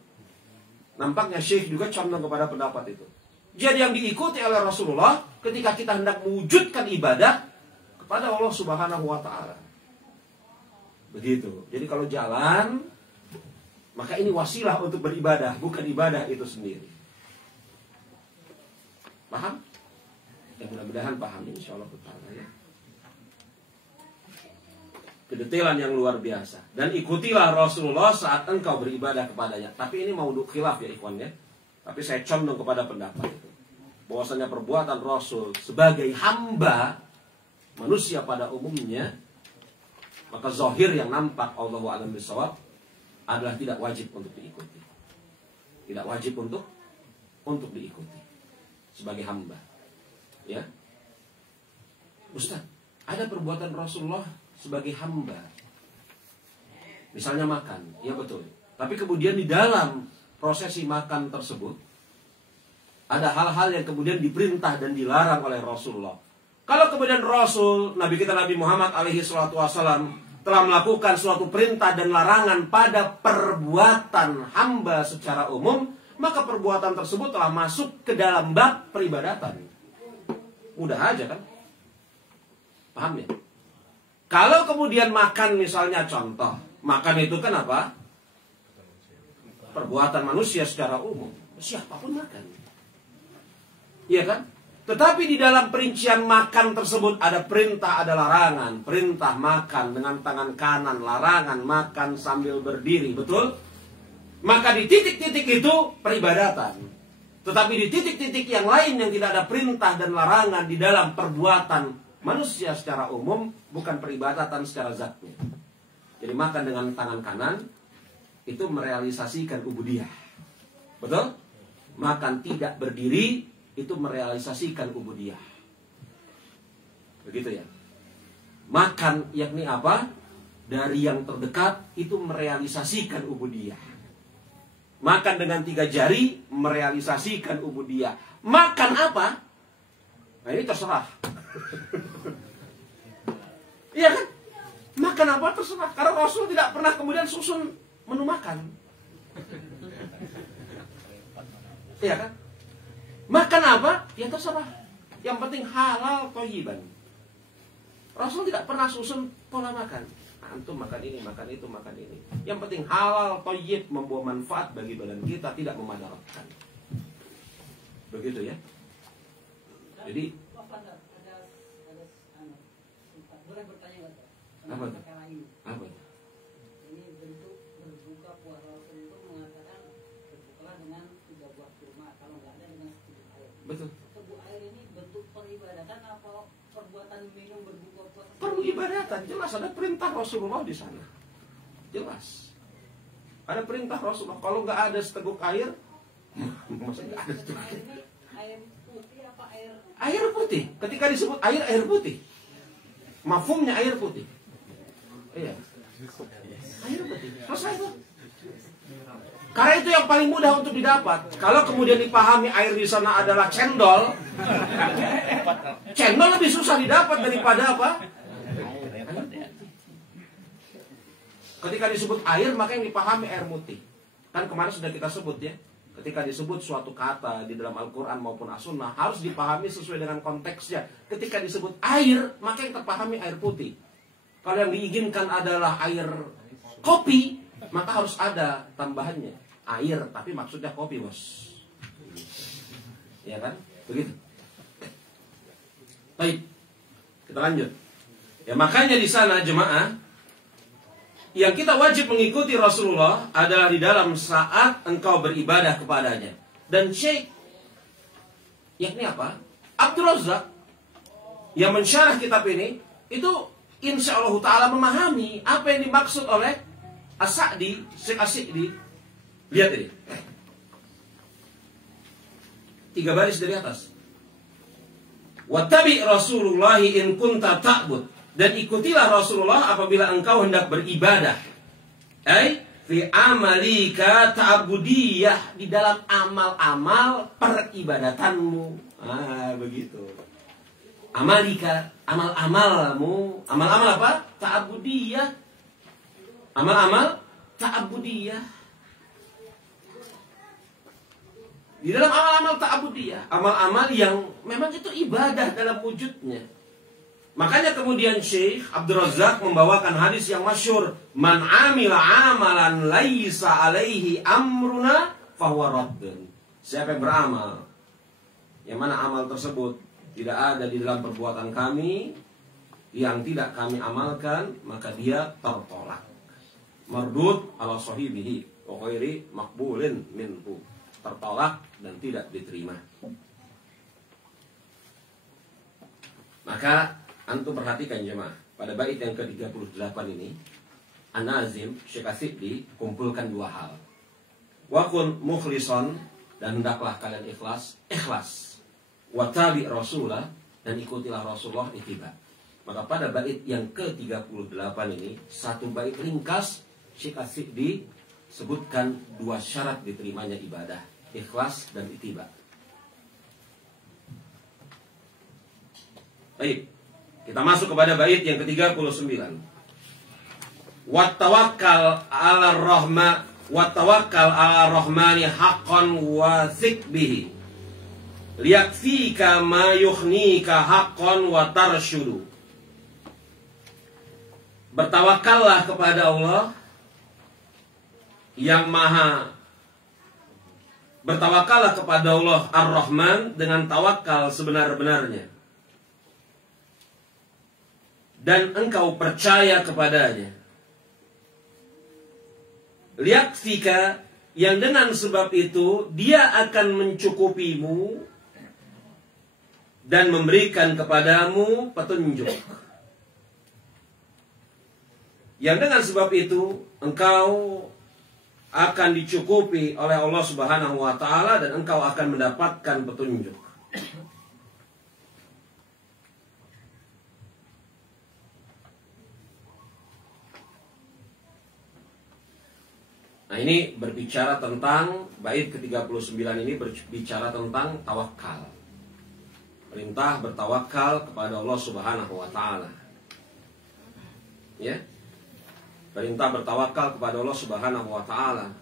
Nampaknya Syekh juga condong kepada pendapat itu. Jadi yang diikuti oleh Rasulullah ketika kita hendak mewujudkan ibadah kepada Allah Subhanahu wa taala. Begitu. Jadi kalau jalan, maka ini wasilah untuk beribadah, bukan ibadah itu sendiri. Paham? Ya mudah-mudahan paham, insyaallah taala ya. Kedetilan yang luar biasa. Dan ikutilah Rasulullah saat engkau beribadah kepadanya. Tapi ini mau khilaf ya ikhwan ya. Tapi saya condong kepada pendapat itu, bahwasanya perbuatan Rasul sebagai hamba manusia pada umumnya, maka zahir yang nampak Allahu a'lam bishawab adalah tidak wajib untuk diikuti. Tidak wajib untuk diikuti sebagai hamba. Ya. Ustaz, ada perbuatan Rasulullah sebagai hamba, misalnya makan, ya betul. Tapi kemudian di dalam prosesi makan tersebut ada hal-hal yang kemudian diperintah dan dilarang oleh Rasulullah. Kalau kemudian Rasul, Nabi kita Nabi Muhammad alaihi salatu wassalam telah melakukan suatu perintah dan larangan pada perbuatan hamba secara umum, maka perbuatan tersebut telah masuk ke dalam bab peribadatan. Mudah aja kan? Paham ya? Kalau kemudian makan misalnya contoh, makan itu kan apa? Perbuatan manusia secara umum. Siapapun makan. Iya kan? Tetapi di dalam perincian makan tersebut ada perintah, ada larangan. Perintah makan dengan tangan kanan, larangan makan sambil berdiri, betul? Maka di titik-titik itu peribadatan. Tetapi di titik-titik yang lain yang tidak ada perintah dan larangan di dalam perbuatan manusia secara umum, bukan peribadatan secara zatnya. Jadi makan dengan tangan kanan itu merealisasikan ubudiyah. Betul? Makan tidak berdiri itu merealisasikan ubudiyah. Begitu ya. Makan yakni apa? Dari yang terdekat itu merealisasikan ubudiyah. Makan dengan 3 jari merealisasikan ubudiyah. Makan apa? Nah ini terserah. Iya kan? Makan apa terserah. Karena Rasul tidak pernah kemudian susun menu makan. Iya kan? Makan apa? Ya terserah. Yang penting halal thayyiban. Rasul tidak pernah susun pola makan. Antum makan ini, makan itu, makan ini. Yang penting halal thayyib, membawa manfaat bagi badan kita, tidak memadaratkan. Begitu ya. Jadi apa itu? Apa itu? Ini bentuk berbuka puasa itu mengatakan berbukalah dengan 3 buah kurma, kalau nggak ada dengan seteguk air. Betul. Seteguk air ini bentuk peribadatan atau perbuatan minum berbuka puasa? Peribadatan, jelas ada perintah Rasulullah di sana. Jelas. Ada perintah Rasulullah. Kalau nggak ada seteguk air, maksudnya nggak ada seteguk air. Ini air putih apa air? Air putih. Ketika disebut air putih. Mafhumnya air putih. Iya. Air putih. Selesai itu. Karena itu yang paling mudah untuk didapat. Kalau kemudian dipahami air di sana adalah cendol, cendol lebih susah didapat daripada apa? Ketika disebut air, maka yang dipahami air putih. Kan kemarin sudah kita sebut ya. Ketika disebut suatu kata di dalam Al-Quran maupun As-Sunnah harus dipahami sesuai dengan konteksnya. Ketika disebut air, maka yang terpahami air putih. Kalau yang diinginkan adalah air kopi, maka harus ada tambahannya air, tapi maksudnya kopi, bos. Ya kan? Begitu. Baik, kita lanjut. Ya, makanya di sana jemaah, yang kita wajib mengikuti Rasulullah adalah di dalam saat engkau beribadah kepadanya. Dan Syekh, yakni apa? Abdul Razak, yang mensyarah kitab ini, itu insya Allah Ta'ala memahami apa yang dimaksud oleh As-Sa'di, Syekh As-Sa'di. Lihat ini. 3 baris dari atas. Wattabi Rasulullah in kunta ta'bud. Dan ikutilah Rasulullah apabila engkau hendak beribadah. Fi amalika ta'budiyah, di dalam amal-amal peribadatanmu. Begitu. Amalika, amal-amalmu. Amal-amal apa? Ta'budiyah. Amal-amal ta'budiyah. Di dalam amal-amal ta'budiyah, amal-amal yang memang itu ibadah dalam wujudnya. Makanya kemudian Syekh Abdul Razak membawakan hadis yang masyhur, man amila amalan laisa alaihi amruna fahuwa raddun. Siapa yang beramal yang mana amal tersebut tidak ada di dalam perbuatan kami, yang tidak kami amalkan, maka dia tertolak. Mardud ala sahibihi wa ghairi maqbulin minhu. Tertolak dan tidak diterima. Maka antum perhatikan jemaah, pada bait yang ke-38 ini, An-Nazim Syekh As-Sa'di kumpulkan 2 hal. Wa kun mukhlishon, dan hendaklah kalian ikhlas. Wa tabi Rasulah, dan ikutilah Rasulullah ittiba. Maka pada bait yang ke-38 ini, 1 bait ringkas Syekh As-Sa'di sebutkan 2 syarat diterimanya ibadah, ikhlas dan ittiba. Baik, kita masuk kepada bait yang ke-39. Wattawakkal 'ala rahmani haqqan wa thiq bihi. Liyakfika ma yukhnika haqqan wa tarshudu. Bertawakallah kepada Allah yang maha. Bertawakallah kepada Allah Ar-Rahman dengan tawakal sebenar-benarnya. Dan engkau percaya kepadanya. Liyakfika, yang dengan sebab itu dia akan mencukupimu dan memberikan kepadamu petunjuk. Yang dengan sebab itu engkau akan dicukupi oleh Allah Subhanahu wa taala dan engkau akan mendapatkan petunjuk. Nah, ini berbicara tentang bait ke-39 ini berbicara tentang tawakal. Perintah bertawakal kepada Allah Subhanahu wa taala. Ya. Perintah bertawakal kepada Allah Subhanahu wa taala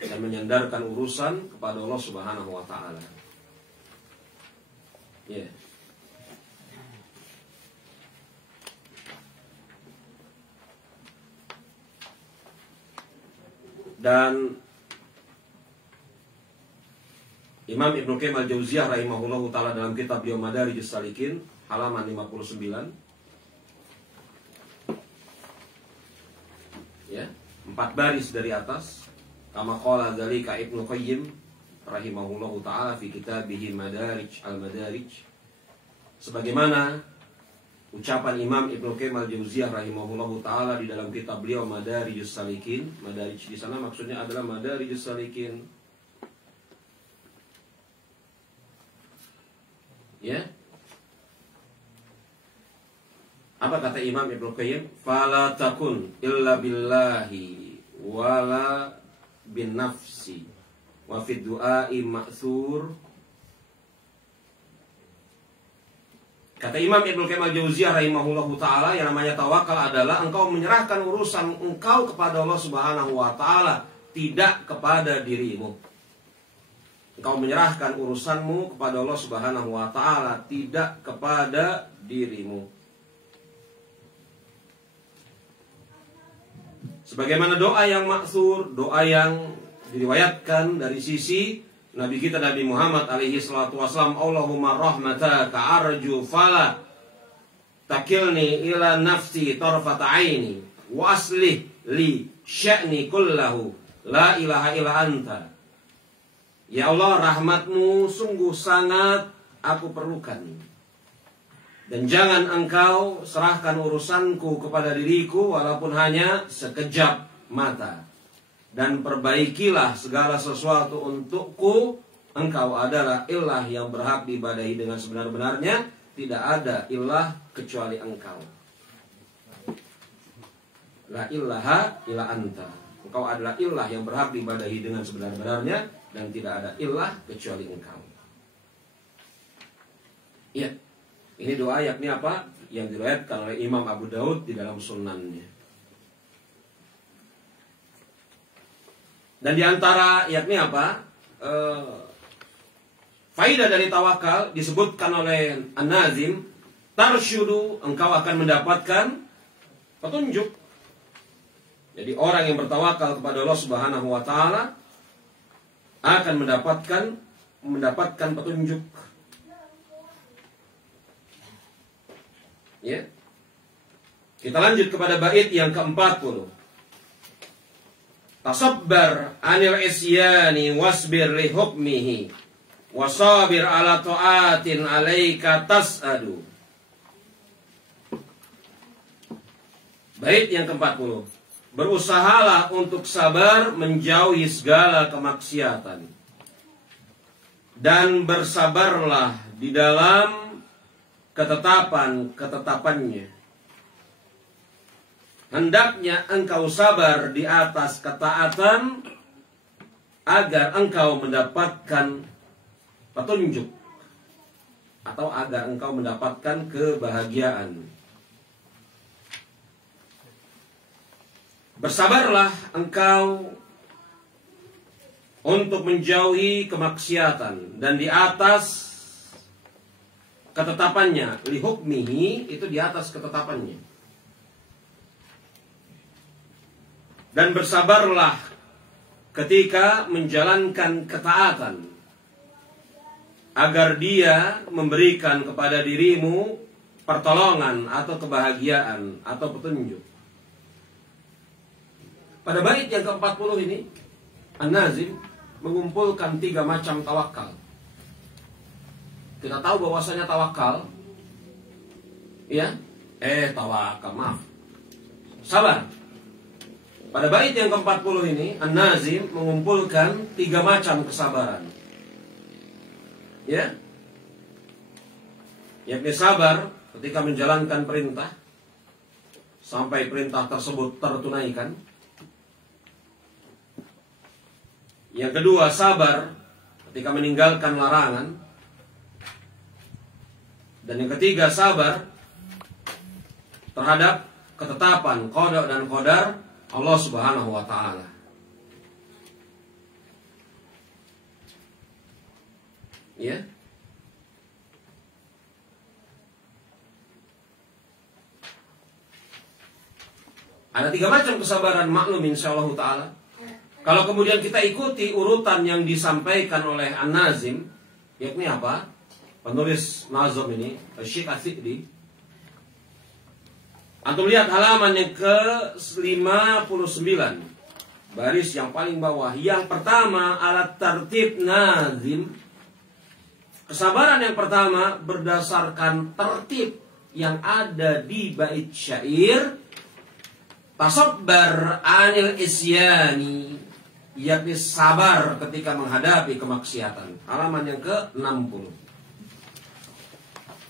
dan menyandarkan urusan kepada Allah Subhanahu wa taala. Ya. Dan Imam Ibnu Qayyim al-Jauziyah rahimahullahu taala dalam kitab beliau Madarijus Salikin halaman 59, ya, 4 baris dari atas, kama qala dzalika Ibnu Qayyim rahimahullahu taala fi kitabih Madarij al-Madarij, sebagaimana ucapan Imam Ibnu Qayyim al-Jauziyah rahimahullahu taala di dalam kitab beliau Madarijus Salikin. Madarij di sana maksudnya adalah Madarijus Salikin. Ya. Apa kata Imam Ibnu Qayyim? Fala takun illa billahi wala bin nafsi wa fid du'ai ma'thur. Kata Imam Ibnu Qayyim al-Jauziyah rahimahullahu taala, yang namanya tawakal adalah engkau menyerahkan urusan engkau kepada Allah Subhanahu wa taala, tidak kepada dirimu. engkau menyerahkan urusanmu kepada Allah Subhanahu wa taala, tidak kepada dirimu. Sebagaimana doa yang maksur, doa yang diriwayatkan dari sisi Nabi kita Nabi Muhammad alaihi salatu wasallam, Allahumma rahmataka arju fala takilni ila nafsi tarfata aini wa aslih li sya'ni kullahu la ilaha illa anta. Ya Allah, rahmatmu sungguh sangat aku perlukan, dan jangan engkau serahkan urusanku kepada diriku walaupun hanya sekejap mata. Dan perbaikilah segala sesuatu untukku. Engkau adalah ilah yang berhak diibadahi dengan sebenar-benarnya. Tidak ada ilah kecuali engkau. La ilaha illa anta. Engkau adalah ilah yang berhak diibadahi dengan sebenar-benarnya, dan tidak ada ilah kecuali engkau. Iya. Ini doa yakni apa? Yang diriwayatkan oleh Imam Abu Daud di dalam sunannya. Dan diantara yakni apa? Faidah dari tawakal disebutkan oleh An-Nazim, tarshudu, engkau akan mendapatkan petunjuk. Jadi orang yang bertawakal kepada Allah Subhanahu wa taala akan mendapatkan petunjuk. Ya. Kita lanjut kepada bait yang ke-40. Tasabbar anil isyani wasbir li hukmihi wasabir ala ta'atin alaika tas'adu. Bait yang ke-40. Berusahalah untuk sabar menjauhi segala kemaksiatan, dan bersabarlah di dalam ketetapannya. Hendaknya engkau sabar di atas ketaatan agar engkau mendapatkan petunjuk, atau agar engkau mendapatkan kebahagiaan. Bersabarlah engkau untuk menjauhi kemaksiatan dan di atas ketetapannya. Li hukmihi, itu di atas ketetapannya. Dan bersabarlah ketika menjalankan ketaatan, agar dia memberikan kepada dirimu pertolongan atau kebahagiaan atau petunjuk. Pada bait yang ke-40 ini, An-Nazim mengumpulkan 3 macam tawakal. Kita tahu bahwasanya tawakal, sabar. Pada bait yang ke-40 ini, An-Nazim mengumpulkan 3 macam kesabaran. Ya. Yakni sabar ketika menjalankan perintah sampai perintah tersebut tertunaikan. Yang kedua, sabar ketika meninggalkan larangan. Dan yang ketiga, sabar terhadap ketetapan qada dan qadar Allah Subhanahu wa taala. Ya. Ada 3 macam kesabaran, maklum insyaallah taala. Kalau kemudian kita ikuti urutan yang disampaikan oleh An-Nazim, yakni apa? Penulis nazam ini, Syekh As-Sa'di. Antum lihat halaman yang ke-59, baris yang paling bawah. Yang pertama, alat tertib nazim. Kesabaran yang pertama berdasarkan tertib yang ada di bait syair. Tasabbar anil isyani, yakni sabar ketika menghadapi kemaksiatan. Halaman yang ke-60.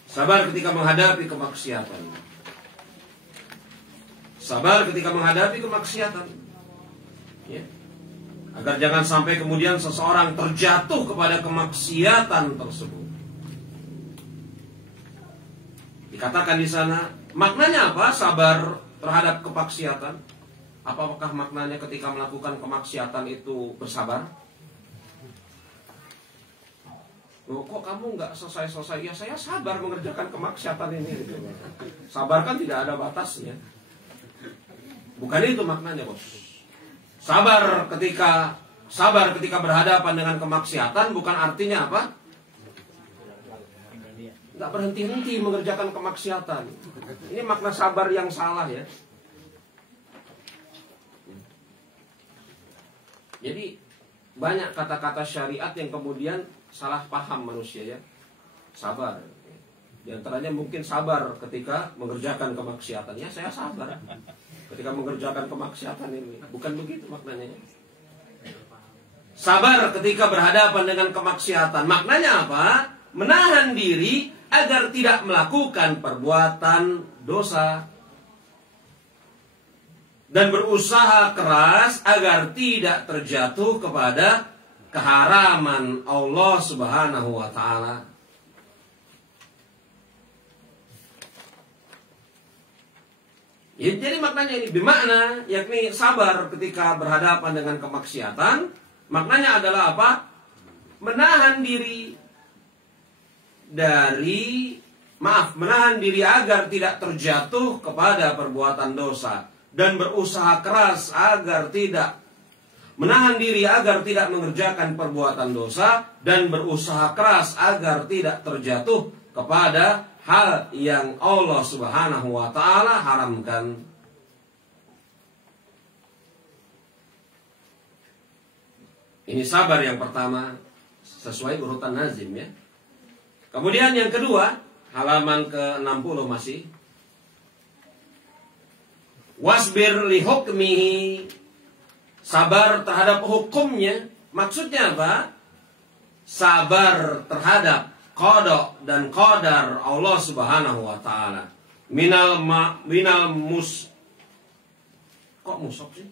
Sabar ketika menghadapi kemaksiatan. Sabar ketika menghadapi kemaksiatan, ya. Agar jangan sampai kemudian seseorang terjatuh kepada kemaksiatan tersebut. Dikatakan di sana, maknanya apa? Sabar terhadap kemaksiatan. Apakah maknanya ketika melakukan kemaksiatan itu bersabar? Loh, kok kamu nggak selesai-selesai? Ya saya sabar mengerjakan kemaksiatan ini. Gitu. Sabar kan tidak ada batasnya. Bukan itu maknanya, bos. Sabar ketika berhadapan dengan kemaksiatan bukan artinya apa? Nggak berhenti-henti mengerjakan kemaksiatan. Ini makna sabar yang salah ya. Jadi banyak kata-kata syariat yang kemudian salah paham manusia ya. Sabar. Di antaranya mungkin sabar ketika mengerjakan kemaksiatan. Ya saya sabar ketika mengerjakan kemaksiatan ini. Bukan begitu maknanya. Sabar ketika berhadapan dengan kemaksiatan. Maknanya apa? Menahan diri agar tidak melakukan perbuatan dosa. Dan berusaha keras agar tidak terjatuh kepada keharaman Allah Subhanahu wa ta'ala. Jadi maknanya ini bermakna yakni sabar ketika berhadapan dengan kemaksiatan. Maknanya adalah apa? Menahan diri menahan diri agar tidak terjatuh kepada perbuatan dosa. Dan berusaha keras agar tidak menahan diri agar tidak mengerjakan perbuatan dosa dan berusaha keras agar tidak terjatuh kepada hal yang Allah Subhanahu wa ta'ala haramkan. Ini sabar yang pertama sesuai urutan nazim ya. Kemudian yang kedua, halaman ke-60 masih. Wasbir li hukmihi, sabar terhadap hukumnya. Maksudnya apa? Sabar terhadap qada dan qadar Allah Subhanahu wa ta'ala. Minal kok musab sih?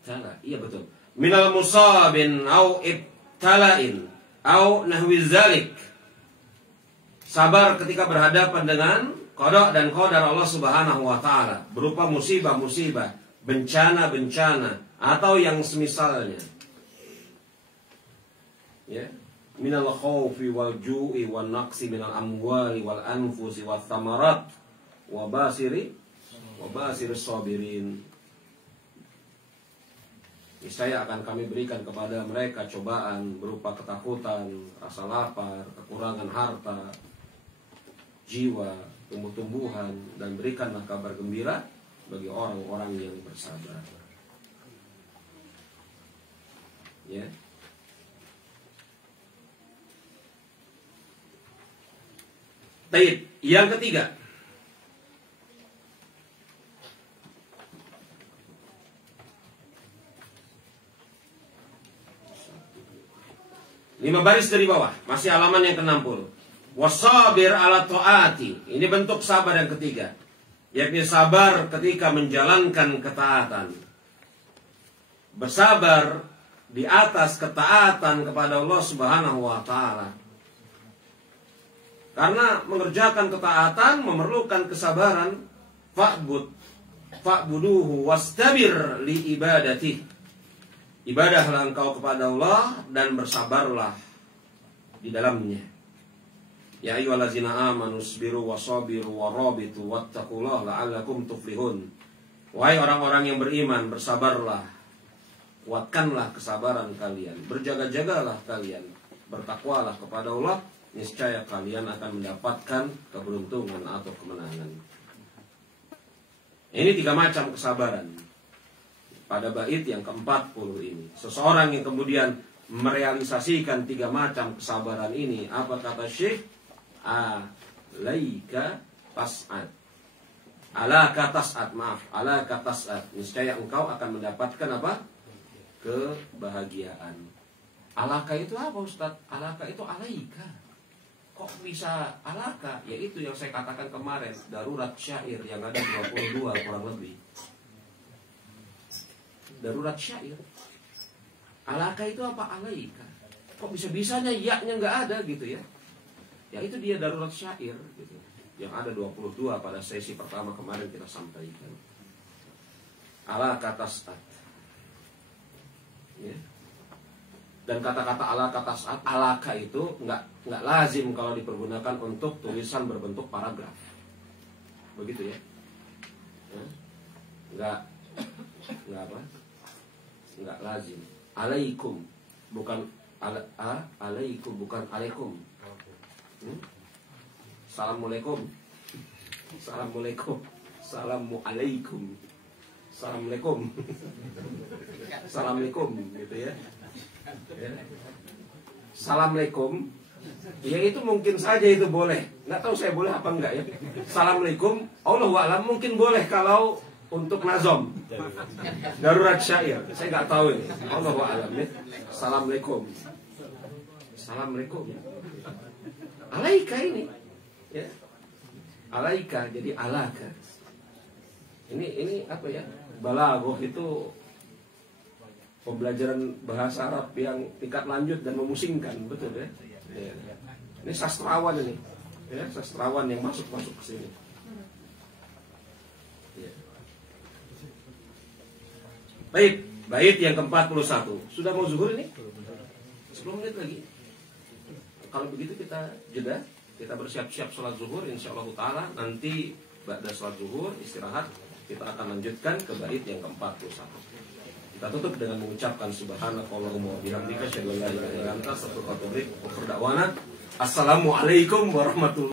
Salah. Iya betul. Minal musabin au ibtala'in au nahwi zalik. Sabar ketika berhadapan dengan qada dan qadar Allah Subhanahu wa ta'ala berupa musibah-musibah, bencana-bencana atau yang semisalnya. Ya, minal khaufi wal ju'i wan naqsi minal amwali wal anfusi wath thamarat wa basiris sabirin. Niscaya akan kami berikan kepada mereka cobaan berupa ketakutan, rasa lapar, kekurangan harta, jiwa, tumbuh-tumbuhan, dan berikanlah kabar gembira bagi orang-orang yang bersabar. Ya. Baik, yang ketiga. Lima baris dari bawah, masih halaman yang ke-60. Wasabir ala ta'ati. Ini bentuk sabar yang ketiga, yakni sabar ketika menjalankan ketaatan. Bersabar di atas ketaatan kepada Allah Subhanahu wa ta'ala. Karena mengerjakan ketaatan memerlukan kesabaran. Fa'buduhu wastabir li ibadati. Ibadahlah engkau kepada Allah dan bersabarlah di dalamnya. Ya ayyuhallazina amanu isbiru wasabiru warabitu wattaqullaha la'allakum tuflihun. Wahai orang-orang yang beriman, bersabarlah, kuatkanlah kesabaran kalian, berjaga-jagalah kalian, bertakwalah kepada Allah, niscaya kalian akan mendapatkan keberuntungan atau kemenangan. Ini 3 macam kesabaran pada bait yang ke-40 ini. Seseorang yang kemudian merealisasikan 3 macam kesabaran ini, apa kata Syekh? Alaika tas'ad. Alaka tas'ad, maaf, alaka tas'ad. Niscaya engkau akan mendapatkan apa? Kebahagiaan. Alaka itu apa, Ustaz? Alaka itu alaika. Kok bisa alaka? Ya itu yang saya katakan kemarin, darurat syair yang ada 22 kurang lebih. Darurat syair. Alaka itu apa? Alaika. Kok bisa-bisanya ya-nya nggak ada gitu ya? Ya itu dia darurat syair gitu. Yang ada 22 pada sesi pertama kemarin kita sampaikan. Alaka tas'ad. Ya. Dan kata-kata alaka itu nggak lazim kalau dipergunakan untuk tulisan berbentuk paragraf. Begitu ya. Nggak apa? Nggak lazim. Alaikum bukan alaikum bukan alaikum. Assalamualaikum. Assalamualaikum. Assalamualaikum. Assalamualaikum. Assalamualaikum gitu ya. Assalamualaikum. Ya itu mungkin saja itu boleh. Nggak tahu saya boleh apa enggak ya. Assalamualaikum. Allahu a'lam mungkin boleh kalau untuk nazom. Darurat syair. Saya nggak tahu ini. Allahu a'lam ya. Assalamualaikum. Assalamualaikum. Alaika ini. Ya. Alaika jadi alaka. Ini apa ya? Balaghah itu pembelajaran bahasa Arab yang tingkat lanjut dan memusingkan, betul ya? Ya. Ini sastrawan ini, ya, sastrawan yang masuk ke sini. Ya. Baik, bait yang ke-41. Sudah mau zuhur ini? 10 menit lagi. Kalau begitu kita jeda, kita bersiap-siap sholat zuhur, insyaallah taala. Nanti ba'da sholat zuhur istirahat, kita akan lanjutkan ke bait yang ke-41. Kita tutup dengan mengucapkan subhanakallahumma wa bihamdika asyhadu an la ilaha illa anta astaghfiruka wa atubu ilaik. Assalamualaikum warahmatullahi wabarakatuh.